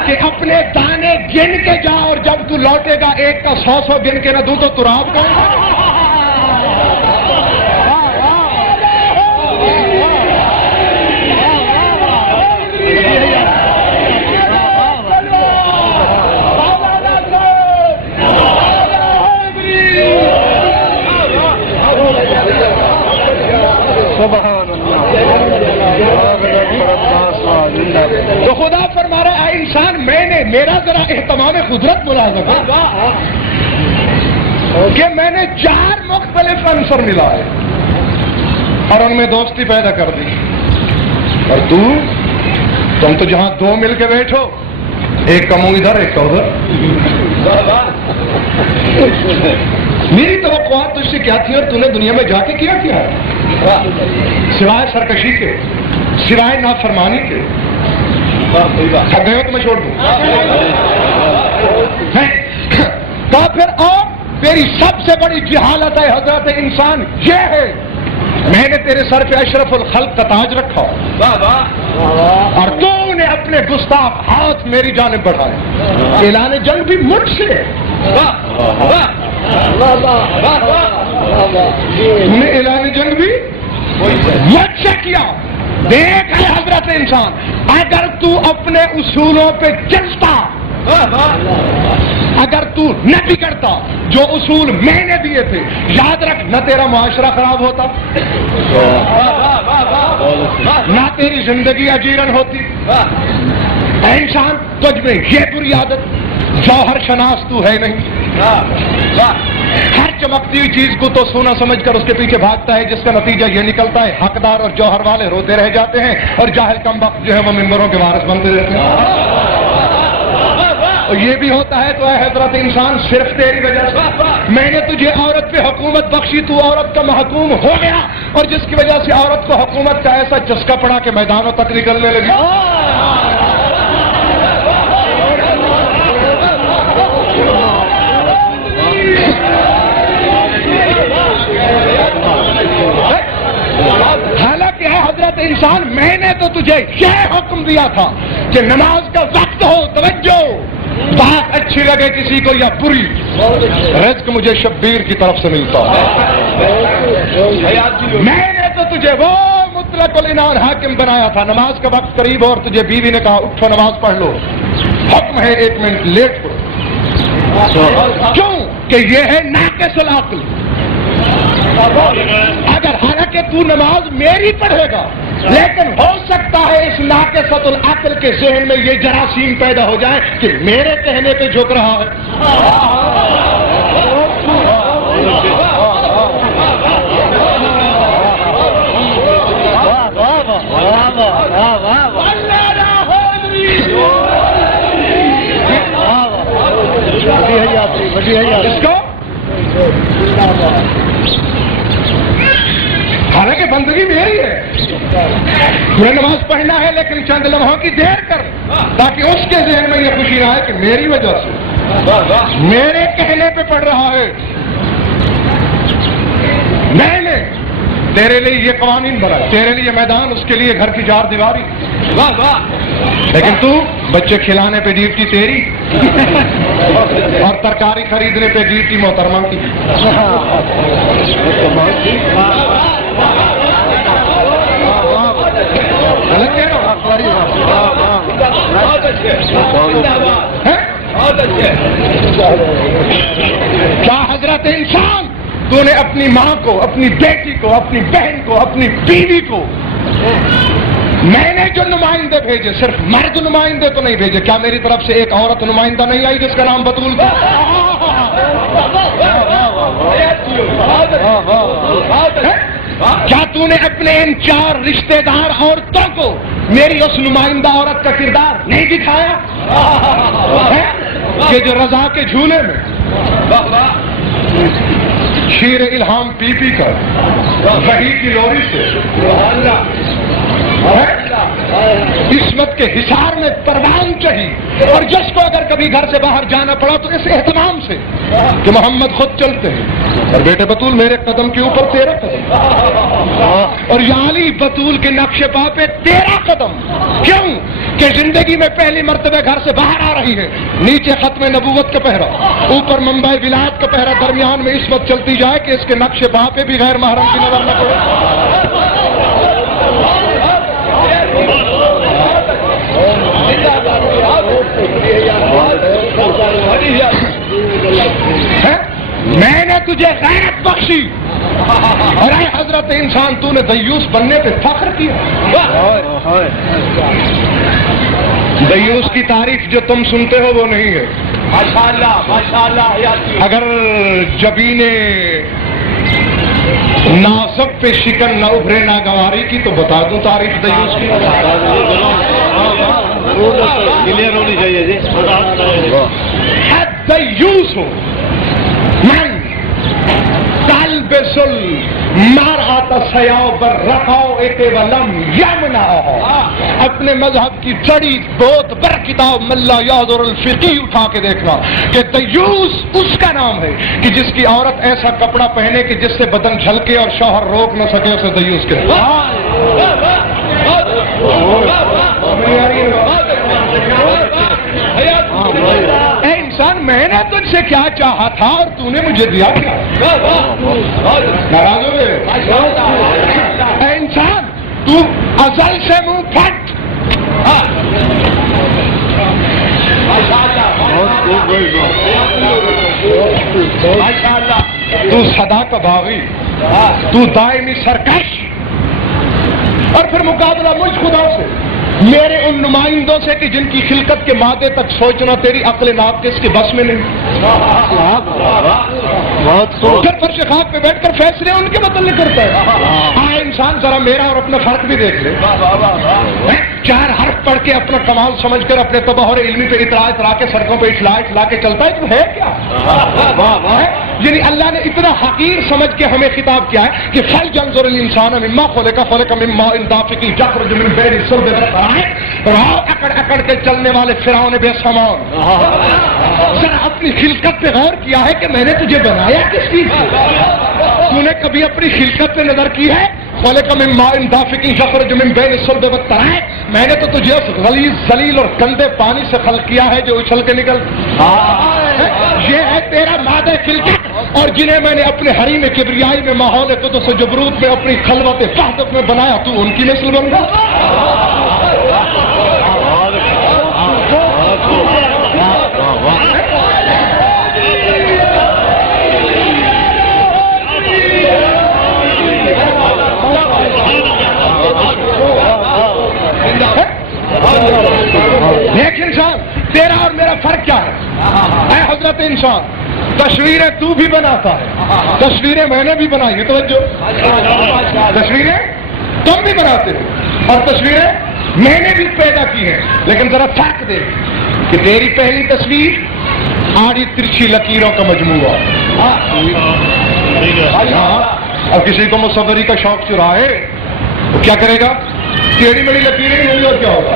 کہ اپنے دانے گن کے جا, اور جب تو لوٹے گا ایک کا 100 گن کے نہ دوں تو تراب کون. تو خدا فرما رہا ہے انسان, میں نے میرا ذرا اہتمام قدرت ملاحظہ کر کہ میں نے 4 مختلف عنصر ملائے اور ان میں دوستی پیدا کر دی. اور تم تو جہاں 2 مل کے بیٹھو, ایک کا منہ ادھر ایک کا ادھر. میری توقعات تجھ سے کیا تھی اور تو نے دنیا میں جا کے کیا سوائے سرکشی کے, سوائے نافرمانی کے. تھک گئے ہو تو میں چھوڑ دوں. تو پھر اور تیری سب سے بڑی جہالت ہے حضرت انسان یہ ہے, میں نے تیرے سر پہ اشرف الخلق کا تاج رکھا اور تو نے اپنے گستاخ ہاتھ میری جانب بڑھائے. اعلان جنگ بھی مجھ سے, تم نے اعلان جنگ بھی مجھ سے کیا. دیکھ ہے حضرت انسان, اگر تو اپنے اصولوں پہ چلتا, اگر تو نہ بگڑتا جو اصول میں نے دیے تھے, یاد رکھ نہ تیرا معاشرہ خراب ہوتا, نہ تیری زندگی اجیرن ہوتی. انسان تجھ میں یہ بری عادت, جوہر شناس تو ہے نہیں. ہر چمکتی ہوئی چیز کو تو سونا سمجھ کر اس کے پیچھے بھاگتا ہے, جس کا نتیجہ یہ نکلتا ہے حقدار اور جوہر والے روتے رہ جاتے ہیں, اور جاہل کم وقت جو ہے وہ ممبروں کے وارث بنتے رہتے ہیں. اور یہ بھی ہوتا ہے تو اے حضرت انسان صرف تیری وجہ سے. میں نے تجھے عورت پہ حکومت بخشی, تو عورت کا محکوم ہو گیا, اور جس کی وجہ سے عورت کو حکومت کا ایسا چسکا پڑا کہ میدانوں تک نکلنے لگی. انسان میں نے تو تجھے یہ حکم دیا تھا کہ نماز کا وقت ہو، توجہ، بات اچھی لگے کسی کو یا بری، رزق مجھے شبیر کی طرف سے ملتا ہے۔ میں نے تو تجھے وہ مطلق العنان حاکم بنایا تھا، نماز کا وقت قریب اور تجھے بیوی نے کہا اٹھو نماز پڑھ لو، حکم ہے 1 منٹ لیٹ پڑھو، کیوں کہ یہ ہے ناقص العقل۔ اگر حالانکہ تو نماز میری پڑھے گا، لیکن ہو سکتا ہے اس ناقصۃ العقل کے ذہن میں یہ جراثیم پیدا ہو جائے کہ میرے کہنے پہ جھک رہا ہے۔ اس کو حالانکہ بندگی میری ہے، میں نماز پڑھنا ہے لیکن چند لمحوں کی دیر کر، تاکہ اس کے ذہن میں یہ خوشی نہ آئے کہ میری وجہ سے میرے کہنے پہ پڑھ رہا ہے، میں نے تیرے لیے یہ قوانین بنائے، تیرے لیے میدان، اس کے لیے گھر کی 4 دیواری، لیکن تو بچے کھلانے پہ ڈیوٹی تیری اور ترکاری خریدنے پہ ڈیوٹی محترمہ کی۔ کیا حضرت انسان تو نے اپنی ماں کو، اپنی بیٹی کو، اپنی بہن کو، اپنی بیوی کو، میں نے جو نمائندے بھیجے صرف مرد نمائندے تو نہیں بھیجے، کیا میری طرف سے ایک عورت نمائندہ نہیں آئی جس کا نام بطول تھا؟ کیا تو نے اپنے ان 4 رشتہ دار عورتوں کو میری اس نمائندہ عورت کا کردار نہیں دکھایا کہ جو رضا کے جھولے میں شیر الہام پی پی کر وحی کی لوری سے عصمت کے حصار میں پروان چڑھی، اور جس کو اگر کبھی گھر سے باہر جانا پڑا تو اس اہتمام سے کہ محمد خود چلتے ہیں اور بیٹے بطول میرے قدم کے اوپر تیرا قدم، اور یا علی بطول کے نقش پا پہ تیرا قدم، کیوں کہ زندگی میں پہلی مرتبہ گھر سے باہر آ رہی ہے، نیچے ختم نبوت کا پہرا، اوپر منبع ولایت کا پہرا، درمیان میں عصمت چلتی جائے کہ اس کے نقش پا پہ بھی غیر محرم کی نظر نہ پڑے۔ میں نے تجھے غیرت بخشی، اور اے حضرت انسان تو نے دیوس بننے پہ فخر کیا۔ دیوس کی تعریف جو تم سنتے ہو وہ نہیں ہے، ماشاءاللہ ماشاءاللہ۔ اگر جبینے ناصب پہ شکن نہ ابھرے ناگواری کی تو بتا دوں تعریف دیوس کی، کلیئر ہونی چاہیے جی۔ دیوس ہو من قلب سل مارات سیاؤ بر رکھاؤ ایک ولم یمنا، اپنے مذہب کی چڑی بہت بر کتاب ملا یادر الفقی اٹھا کے دیکھنا کہ دیوس اس کا نام ہے کہ جس کی عورت ایسا کپڑا پہنے کہ جس سے بدن جھلکے اور شوہر روک نہ سکے، اسے دیوس کے اے انسان میں نے تجھ سے کیا چاہا تھا اور تو نے مجھے دیا کیا؟ ناراض ہو گئے؟ اے انسان تو ازل سے منہ پھٹ، تو صدا کا باغی، تو دائمی سرکش، اور پھر مقابلہ مجھ خدا سے، میرے ان نمائندوں سے کہ جن کی خلقت کے مادے تک سوچنا تیری عقل ناقص کے بس میں نہیں، پھر فرش خاک پہ بیٹھ کر فیصلے ان کے متعلق کرتا ہے۔ ہاں انسان ذرا میرا اور اپنا فرق بھی دیکھ لے، 4 حرف پڑھ کے اپنا کمال سمجھ کر اپنے تبحر علمی پہ اطلاع کے سڑکوں پہ اٹھلا کے چلتا ہے تو ہے کیا؟ یعنی اللہ نے اتنا حقیر سمجھ کے ہمیں خطاب کیا ہے کہ فَلْيَنْظُرِ الْإِنسَانُ مِمَّا خُلِقَ مِن مَّاءٍ دَافِقٍ يَخْرُجُ مِن بَيْنِ الصُّلْبِ وَالتَّرَائِبِ، اکڑ اکڑ کے چلنے والے فرعون بے سامان، ذرا اپنی خلقت پہ غور کیا ہے کہ میں نے تجھے بنایا کس چیز سے؟ تو نے کبھی اپنی خلقت پہ نظر کی ہے؟ خلق من ماء دافق یخرج من بین الصلب والترائب، میں نے تو تجھے اس غلیظ ذلیل اور گندے پانی سے خلق کیا ہے جو اچھل کے نکل، یہ ہے تیرا مادہ خلقت، اور جنہیں میں نے اپنے حریم کبریائی میں ماحول قدس و جبروت میں اپنی خلوت وحدت میں بنایا، تو ان کی نسل بن گا۔ دیکھ انسان، تیرا اور میرا فرق کیا ہے؟ اے حضرت انسان، تصویریں تو بھی بناتا ہے، تصویریں میں نے بھی بنائی ہیں، توجہ، تصویریں تم بھی بناتے ہو اور تصویریں میں نے بھی پیدا کی ہیں، لیکن ذرا فرق دیکھ کہ تیری پہلی تصویر آڑی ترچھی لکیروں کا مجموعہ، اور کسی کو مصوری کا شوق چرائے تو کیا کرے گا؟ ٹیڑھی بڑی لکیریں نہیں ہوگی اور کیا ہوگا؟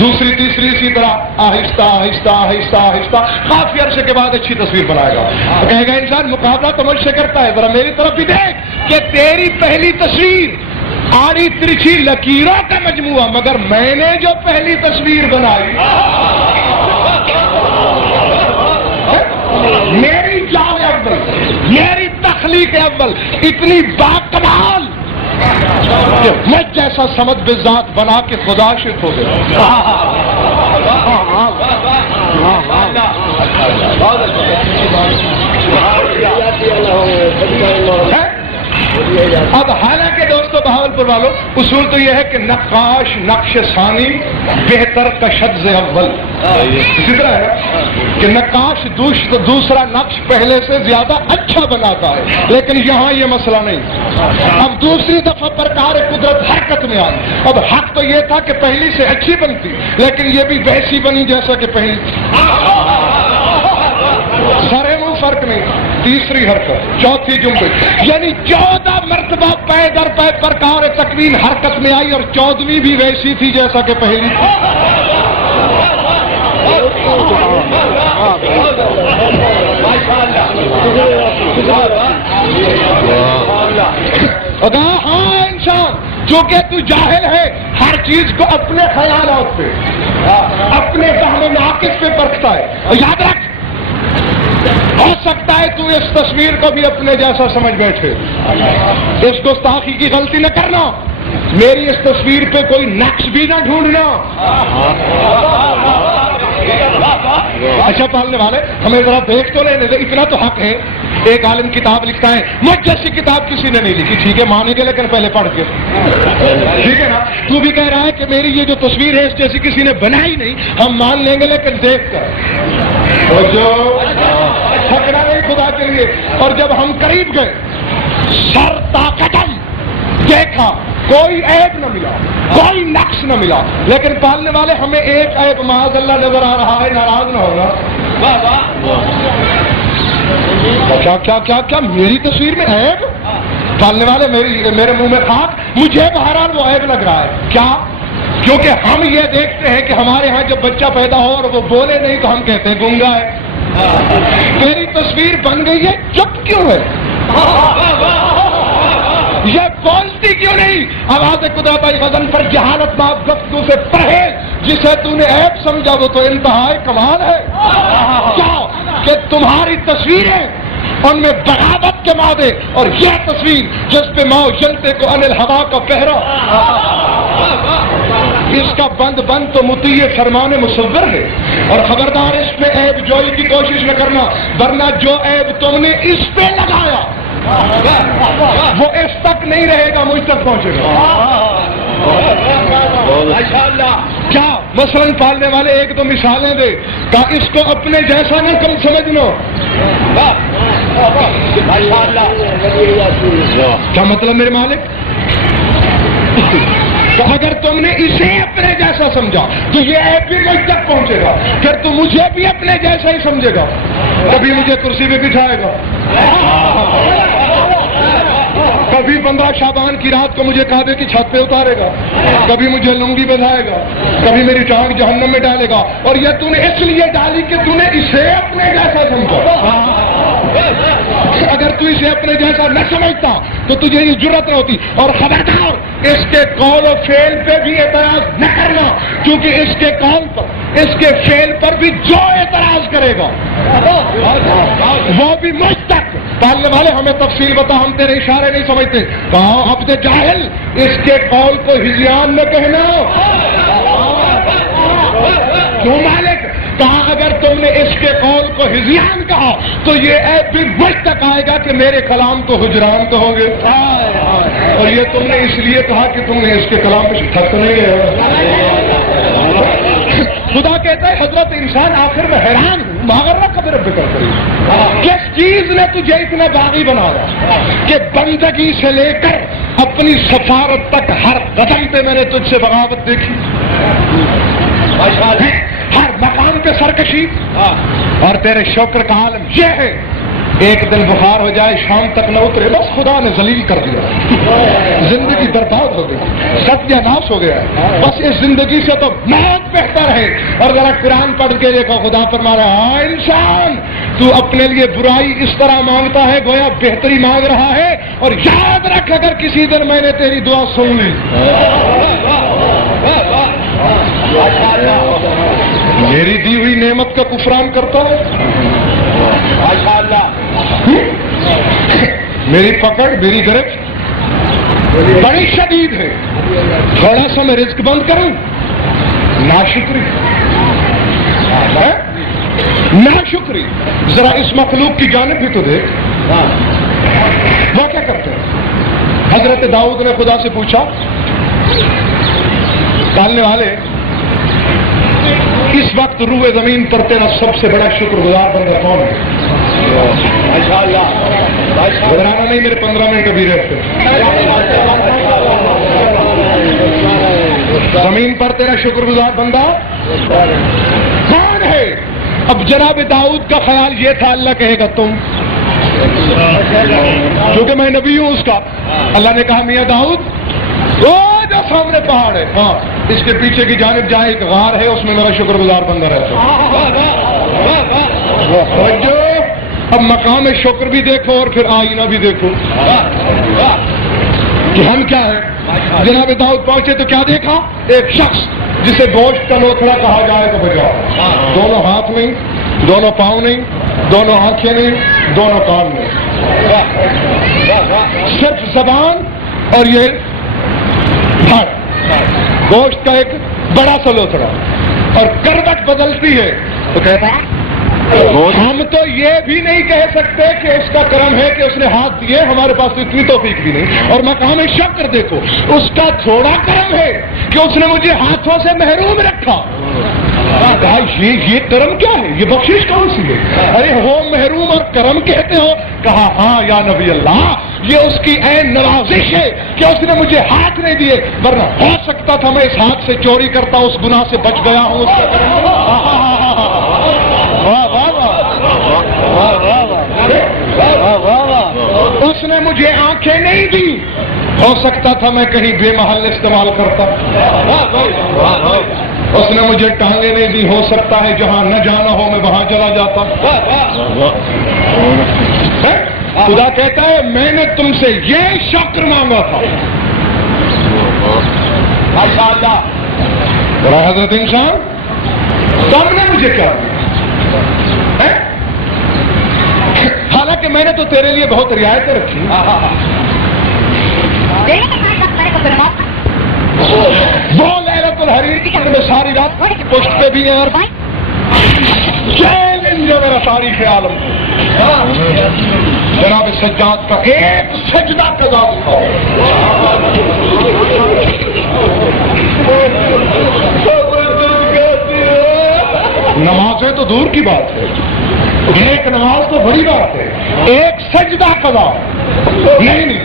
دوسری تیسری اسی طرح آہستہ آہستہ آہستہ آہستہ کافی عرصے کے بعد اچھی تصویر بنائے گا، تو کہے گا انسان مقابلہ تو مجھ سے کرتا ہے، ذرا میری طرف بھی دیکھ کہ تیری پہلی تصویر آڑی ترچھی لکیروں کا مجموعہ، مگر میں نے جو پہلی تصویر بنائی میری جان اول، میری تخلیق اول اتنی باکمال کہ مجھ جیسا سمد بذات بنا کے خدا شرک ہو گیا۔ اب حالانکہ دوستو بہاولپور والوں، اصول تو یہ ہے کہ نقاش نقش ثانی بہتر کشد اول، اسی طرح ہے کہ نقاش دوسرا نقش پہلے سے زیادہ اچھا بناتا ہے، لیکن یہاں یہ مسئلہ نہیں۔ اب دوسری دفعہ پرکار قدرت حرکت میں آئی، اب حق تو یہ تھا کہ پہلی سے اچھی بنتی، لیکن یہ بھی ویسی بنی جیسا کہ پہلی، سرے منہ فرق نہیں، تیسری حرکت، چوتھی جملے، یعنی 14 مرتبہ پے در پے پرکار تکوین حرکت میں آئی، اور 14ویں بھی ویسی تھی جیسا کہ پہلی تھی۔ ہاں انسان، چونکہ تو جاہل ہے، ہر چیز کو اپنے خیالات پہ، اپنے فہم ناقص پہ پرکھتا ہے، یاد رکھ، ہو سکتا ہے تو اس تصویر کو بھی اپنے جیسا سمجھ بیٹھے، اس گستاخی کی غلطی نہ کرنا، میری اس تصویر پہ کوئی نقش بھی نہ ڈھونڈنا۔ اچھا پالنے والے، ہمیں ذرا دیکھ تو لینے دے، اتنا تو حق ہے۔ ایک عالم کتاب لکھتا ہے، مجھ جیسی کتاب کسی نے نہیں لکھی، ٹھیک ہے مانیں گے لیکن پہلے پڑھ کے، ٹھیک ہے نا؟ تو بھی کہہ رہا ہے کہ میری یہ جو تصویر ہے اس جیسی کسی نے بنائی نہیں، ہم مان لیں گے لیکن دیکھ کر، اور جو تھکنا نہیں خدا کے لیے۔ اور جب ہم قریب گئے، سر تا قدم دیکھا، کوئی عیب نہ ملا، کوئی نقص نہ ملا، لیکن پالنے والے ہمیں ایک عیب معاذ اللہ نظر آ رہا ہے، ناراض نہ ہوگا۔ کیا کیا کیا کیا میری تصویر میں عیب؟ پالنے والے میرے منہ میں خاک، مجھے بہرحال وہ عیب لگ رہا ہے، کیا؟ کیونکہ ہم یہ دیکھتے ہیں کہ ہمارے ہاں جب بچہ پیدا ہو اور وہ بولے نہیں تو ہم کہتے ہیں گونگا ہے۔ تیری تصویر بن گئی ہے، چپ کیوں ہے؟ یہ بولتی کیوں نہیں؟ آواز قدرت غضن پر جہالت معاف گفتگو سے پرہیز، جسے تو نے عیب سمجھا وہ تو انتہائی کمال ہے۔ کیا کہ تمہاری تصویریں ان میں بغاوت کے مادے، اور یہ تصویر جس پہ ماؤ جلتے کو انل ہوا کا پہرا، اس کا بند تو مطیع فرمان مصور ہے۔ اور خبردار اس میں عیب جوئی کی کوشش نہ کرنا، ورنہ جو عیب تم نے اس پہ لگایا وہ اس تک نہیں رہے گا، مجھ تک پہنچے گا۔ کیا مثلاً پالنے والے ایک دو مثالیں دے کہ اس کو اپنے جیسا نہ کم سمجھنا۔ کیا مطلب میرے مالک؟ تو اگر تم نے اسے اپنے جیسا سمجھا تو یہ عیب بھی مجھ تک پہنچے گا، پھر تو مجھے بھی اپنے جیسا ہی سمجھے گا، کبھی مجھے کرسی پہ بٹھائے گا، کبھی 15 شعبان کی رات کو مجھے کعبے کی چھت پہ اتارے گا، کبھی مجھے لنگی بندھائے گا، کبھی میری ٹانگ جہنم میں ڈالے گا، اور یہ تو نے اس لیے ڈالی کہ تو نے اسے اپنے جیسا سمجھا۔ اگر تو اسے اپنے جیسا نہ سمجھتا تو تجھے یہ جرت نہ ہوتی. اور خبردار اس کے قول و فعل پہ بھی اعتراض نہ کرنا، کیونکہ اس کے قول پر، اس کے فعل پر بھی جو اعتراض کرے گا وہ بھی مجھ تک. پالنے والے ہمیں تفصیل بتا، ہم تیرے اشارے نہیں سمجھتے. کہا عبد جاہل، اس کے قول کو ہذیان نہ کہنا. کیوں مالک؟ کہا اگر تم نے اس کے قول کو ہذیان کہا تو یہ عیب بھی مجھ تک آئے گا کہ میرے کلام کو ہجران کہو گے. اور یہ تم نے اس لیے کہا کہ تم نے اس کے کلام پہ تھک نہیں گئے. خدا کہتا ہے حضرت انسان آخر میں حیران ہوں ماغرہ قدر بکر کری. کس چیز نے تجھے اتنا باغی بنایا کہ بندگی سے لے کر اپنی سفارت تک ہر قدم پہ میں نے تجھ سے بغاوت دیکھی، ہر مقام پہ سرکشی. اور تیرے شکر کا عالم یہ ہے ایک دن بخار ہو جائے شام تک نہ اترے، بس خدا نے ذلیل کر دیا، زندگی برباد ہو گئی، ستیہ ناش ہو گیا. بس اس زندگی سے تو موت بہتر ہے. اور ذرا قرآن پڑھ کے دیکھو، خدا فرما رہا ہے ہاں انسان تو اپنے لیے برائی اس طرح مانگتا ہے گویا بہتری مانگ رہا ہے، اور یاد رکھ اگر کسی دن میں نے تیری دعا سن لی میری دی ہوئی نعمت کا کفران کرتا ہے. میری پکڑ، میری گرفت بڑی شدید ہے. تھوڑا سا میں رزق بند کروں، ناشکری ناشکری. ذرا اس مخلوق کی جانب بھی تو دیکھ، وہ کیا کرتے ہیں. حضرت داؤد نے خدا سے پوچھا ڈالنے والے اس وقت روئے زمین پر تیرا سب سے بڑا شکر گزار بندہ کون ہے؟ گھبرانا نہیں، میرے 15 منٹ ابھی رہتے. زمین پر تیرا شکر گزار بندہ کون ہے؟ اب جناب داؤد کا خیال یہ تھا اللہ کہے گا تم، کیونکہ میں نبی ہوں اس کا. اللہ نے کہا میاں داؤد وہ جو سامنے پہاڑ ہے، ہاں اس کے پیچھے کی جانب جہاں ایک غار ہے اس میں میرا شکر گزار بندہ رہتا ہے. جو اب مقام شکر بھی دیکھو اور پھر آئینہ بھی دیکھو کہ ہم کیا ہے. جناب داؤد پہنچے تو کیا دیکھا؟ ایک شخص جسے گوشت کا لوتھڑا کہا جائے تو بجاؤ، دونوں ہاتھ نہیں، دونوں پاؤں نہیں، دونوں آنکھیں نہیں، دونوں کان نہیں، صرف زبان اور یہ دھڑ، گوشت کا ایک بڑا سا لوتھڑا. اور کروٹ بدلتی ہے تو کہتا ہے ہم تو یہ بھی نہیں کہہ سکتے کہ اس کا کرم ہے کہ اس نے ہاتھ دیے، ہمارے پاس اتنی توفیق بھی نہیں. اور مقام شکر دیکھو، اس کا تھوڑا کرم ہے کہ اس نے مجھے ہاتھوں سے محروم رکھا. کہا یہ کرم کیا ہے، یہ بخشش کون سی ہے؟ ارے ہو محروم اور کرم کہتے ہو؟ کہا ہاں یا نبی اللہ، یہ اس کی عین نوازش ہے کہ اس نے مجھے ہاتھ نہیں دیے، ورنہ ہو سکتا تھا میں اس ہاتھ سے چوری کرتا، اس گناہ سے بچ گیا ہوں. اس کا اس نے مجھے آنکھیں نہیں دی، ہو سکتا تھا میں کہیں بے محل استعمال کرتا. اس نے مجھے ٹانگیں نہیں دی، ہو سکتا ہے جہاں نہ جانا ہو میں وہاں چلا جاتا. خدا کہتا ہے میں نے تم سے یہ شکر مانگا تھا. حضرت انسان تم نے مجھے کیا دیا؟ حالانکہ میں نے تو تیرے لیے بہت رعایتیں رکھی. وہ لیلۃ الحریر کی میں ساری رات پشت پہ بھی ہیں اور چیلنج جو میرا تاریخ عالم جناب سجاد کا ایک سجدہ قضا دکھاؤ. نمازیں تو دور کی بات ہے، ایک نماز تو بڑی بات ہے، ایک سجدہ قضا نہیں.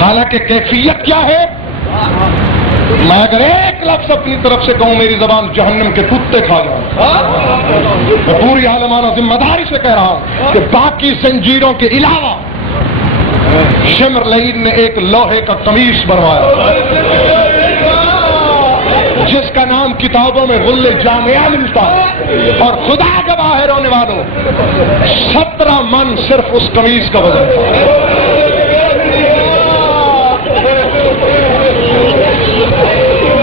حالانکہ کیفیت کیا ہے؟ میں اگر ایک لفظ اپنی طرف سے کہوں میری زبان جہنم کے کتے کھا جاؤں. میں پوری عالمانہ ذمہ داری سے کہہ رہا ہوں کہ باقی زنجیروں کے علاوہ شمر لعین نے ایک لوہے کا قمیص بنوایا جس کا نام کتابوں میں غل جامعہ ملتا ہے، اور خدا گواہ ہے رونے والوں 17 من صرف اس قمیص کا وزن تھا۔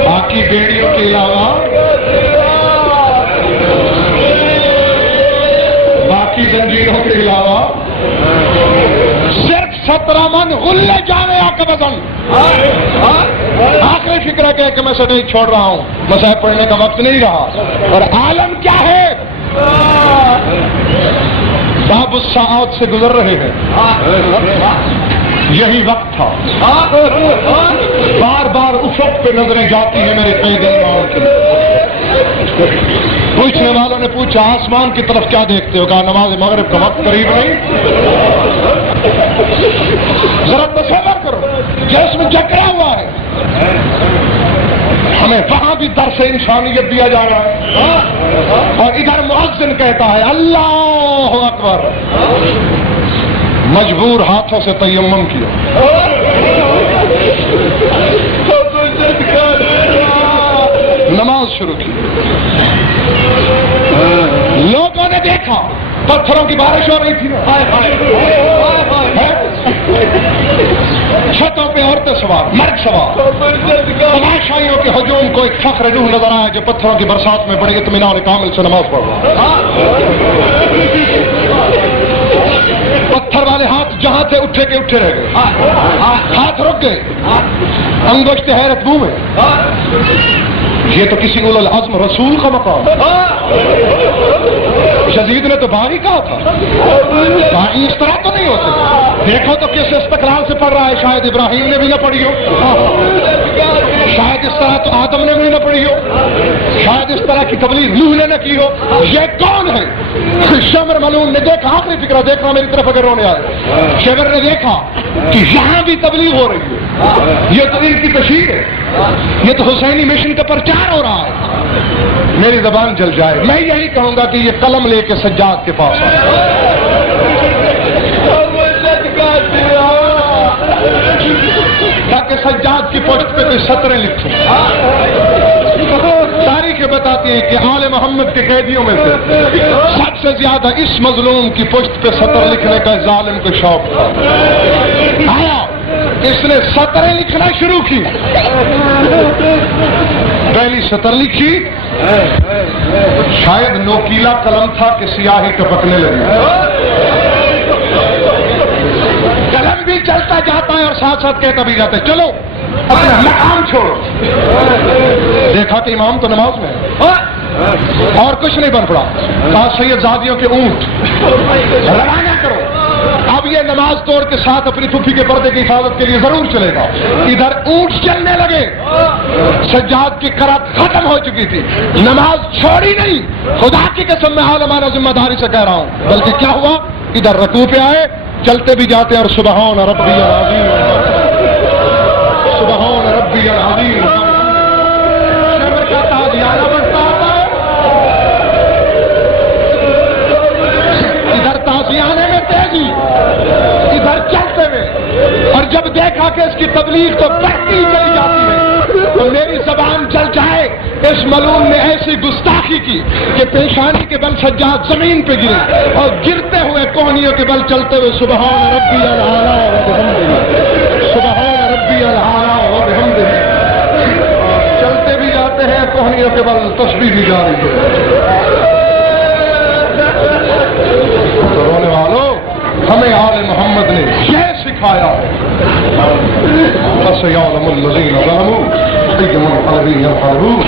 باقی بیڑیوں کے علاوہ باقی زنجیروں کے علاوہ صرف 17 من غل جامعہ کا وزن۔ آخری فکر ہے کہ میں سے نہیں چھوڑ رہا ہوں، مصحف پڑھنے کا وقت نہیں رہا، اور عالم کیا ہے، باب الساعات سے گزر رہے ہیں۔ یہی وقت تھا، بار بار افق پہ نظریں جاتی ہیں میرے قید ایمان کی۔ پوچھنے والوں نے پوچھا آسمان کی طرف کیا دیکھتے ہو؟ کہا نماز مغرب کا وقت قریب نہیں۔ ذرا تصور کرو جسم جکڑا ہوا ہے، ہمیں وہاں بھی درس انسانیت دیا جا رہا ہے، اور ادھر مؤذن کہتا ہے اللہ اکبر، مجبور ہاتھوں سے تیمم کیا، نماز شروع کی۔ لوگوں نے دیکھا پتھروں کی بارش ہو رہی تھی، چھتوں پہ عورتیں سوار، مرد سوار، تماشائیوں کے ہجوم کو ایک فخر روح نظر آیا جو پتھروں کی برسات میں بڑے اطمینان کامل سے نماز پڑھ رہا۔ پتھر والے ہاتھ جہاں تھے اٹھے کے اٹھے رہ گئے، ہاتھ رک گئے، انگشت حیرت منہ میں۔ یہ تو کسی اولو العزم رسول کا مقام۔ شدید نے تو باری کہا تھا، باری اس طرح تو نہیں ہوتے۔ دیکھو تو کس استقلال سے پڑھ رہا ہے، شاید ابراہیم نے بھی نہ پڑھی ہو، شاید اس طرح تو آدم نے بھی نہ پڑھی ہو، شاید اس طرح کی تبلیغ نوح نے نہ کی ہو۔ یہ کون ہے؟ شمر ملعون نے دیکھا، آخری فکرہ دیکھنا میری طرف اگر رونے آئے، شمر نے دیکھا کہ یہاں بھی تبلیغ ہو رہی ہے، یہ تو ان کی تشہیر ہے، یہ تو حسینی مشن کا پرچار ہو رہا ہے۔ میری زبان جل جائے، میں یہی کہوں گا کہ یہ قلم لے کے سجاد کے پاس آئے، تاکہ سجاد کی پشت پہ کوئی سطریں لکھیں۔ تاریخ بتاتی ہے کہ آل محمد کے قیدیوں میں سے سب سے زیادہ اس مظلوم کی پشت پہ سطر لکھنے کا ظالم کو شوق تھا۔ آیا اس نے سطریں لکھنا شروع کی، پہلی سطر لکھی، شاید نوکیلا قلم تھا کہ سیاہی ٹپکنے لگی، قلم بھی چلتا جاتا ہے اور ساتھ ساتھ کہتا بھی جاتا ہے چلو اپنا مقام چھوڑو۔ دیکھا کہ امام تو نماز میں ہے اور کچھ نہیں بن پڑا، کہا سید زادیوں کے اونٹ روانہ کرو، اب یہ نماز توڑ کے ساتھ اپنی پھوپھی کے پردے کی حفاظت کے لیے ضرور چلے گا۔ ادھر اونٹ چلنے لگے، سجاد کی قرات ختم ہو چکی تھی، نماز چھوڑی نہیں، خدا کی قسم میں عالمانہ ذمہ داری سے کہہ رہا ہوں۔ بلکہ کیا ہوا، ادھر رکوع پہ آئے، چلتے بھی جاتے اور سبحان ربی العظیم، سبحان ربی العظیم، شمر کا تازیانہ بڑھتا آتا ہے، ادھر تازیانے میں تیزی، ادھر چلتے ہوئے، اور جب دیکھا کہ اس کی تبلیغ تو بڑھتی چلی جاتی ہے تو میری زبان چل جائے، اس ملعون نے ایسی گستاخی کی کہ پیشانی کے بل سجاد زمین پہ گرے، اور گرتے ہوئے کوہنیوں کے بل چلتے ہوئے سبحان ربی الاعلی وبحمدہ، سبحان ربی الاعلی وبحمدہ، چلتے بھی جاتے ہیں کوہنیوں کے بل، تسبیح بھی جاری ہے۔ تو رونے والوں، ہمیں آل محمد نے یہ سکھایا ہے، فَسَيَعْلَمُ الَّذِينَ ظَلَمُوا أَيُّ مُنْقَلَبٍ يَنقَلِبُونَ۔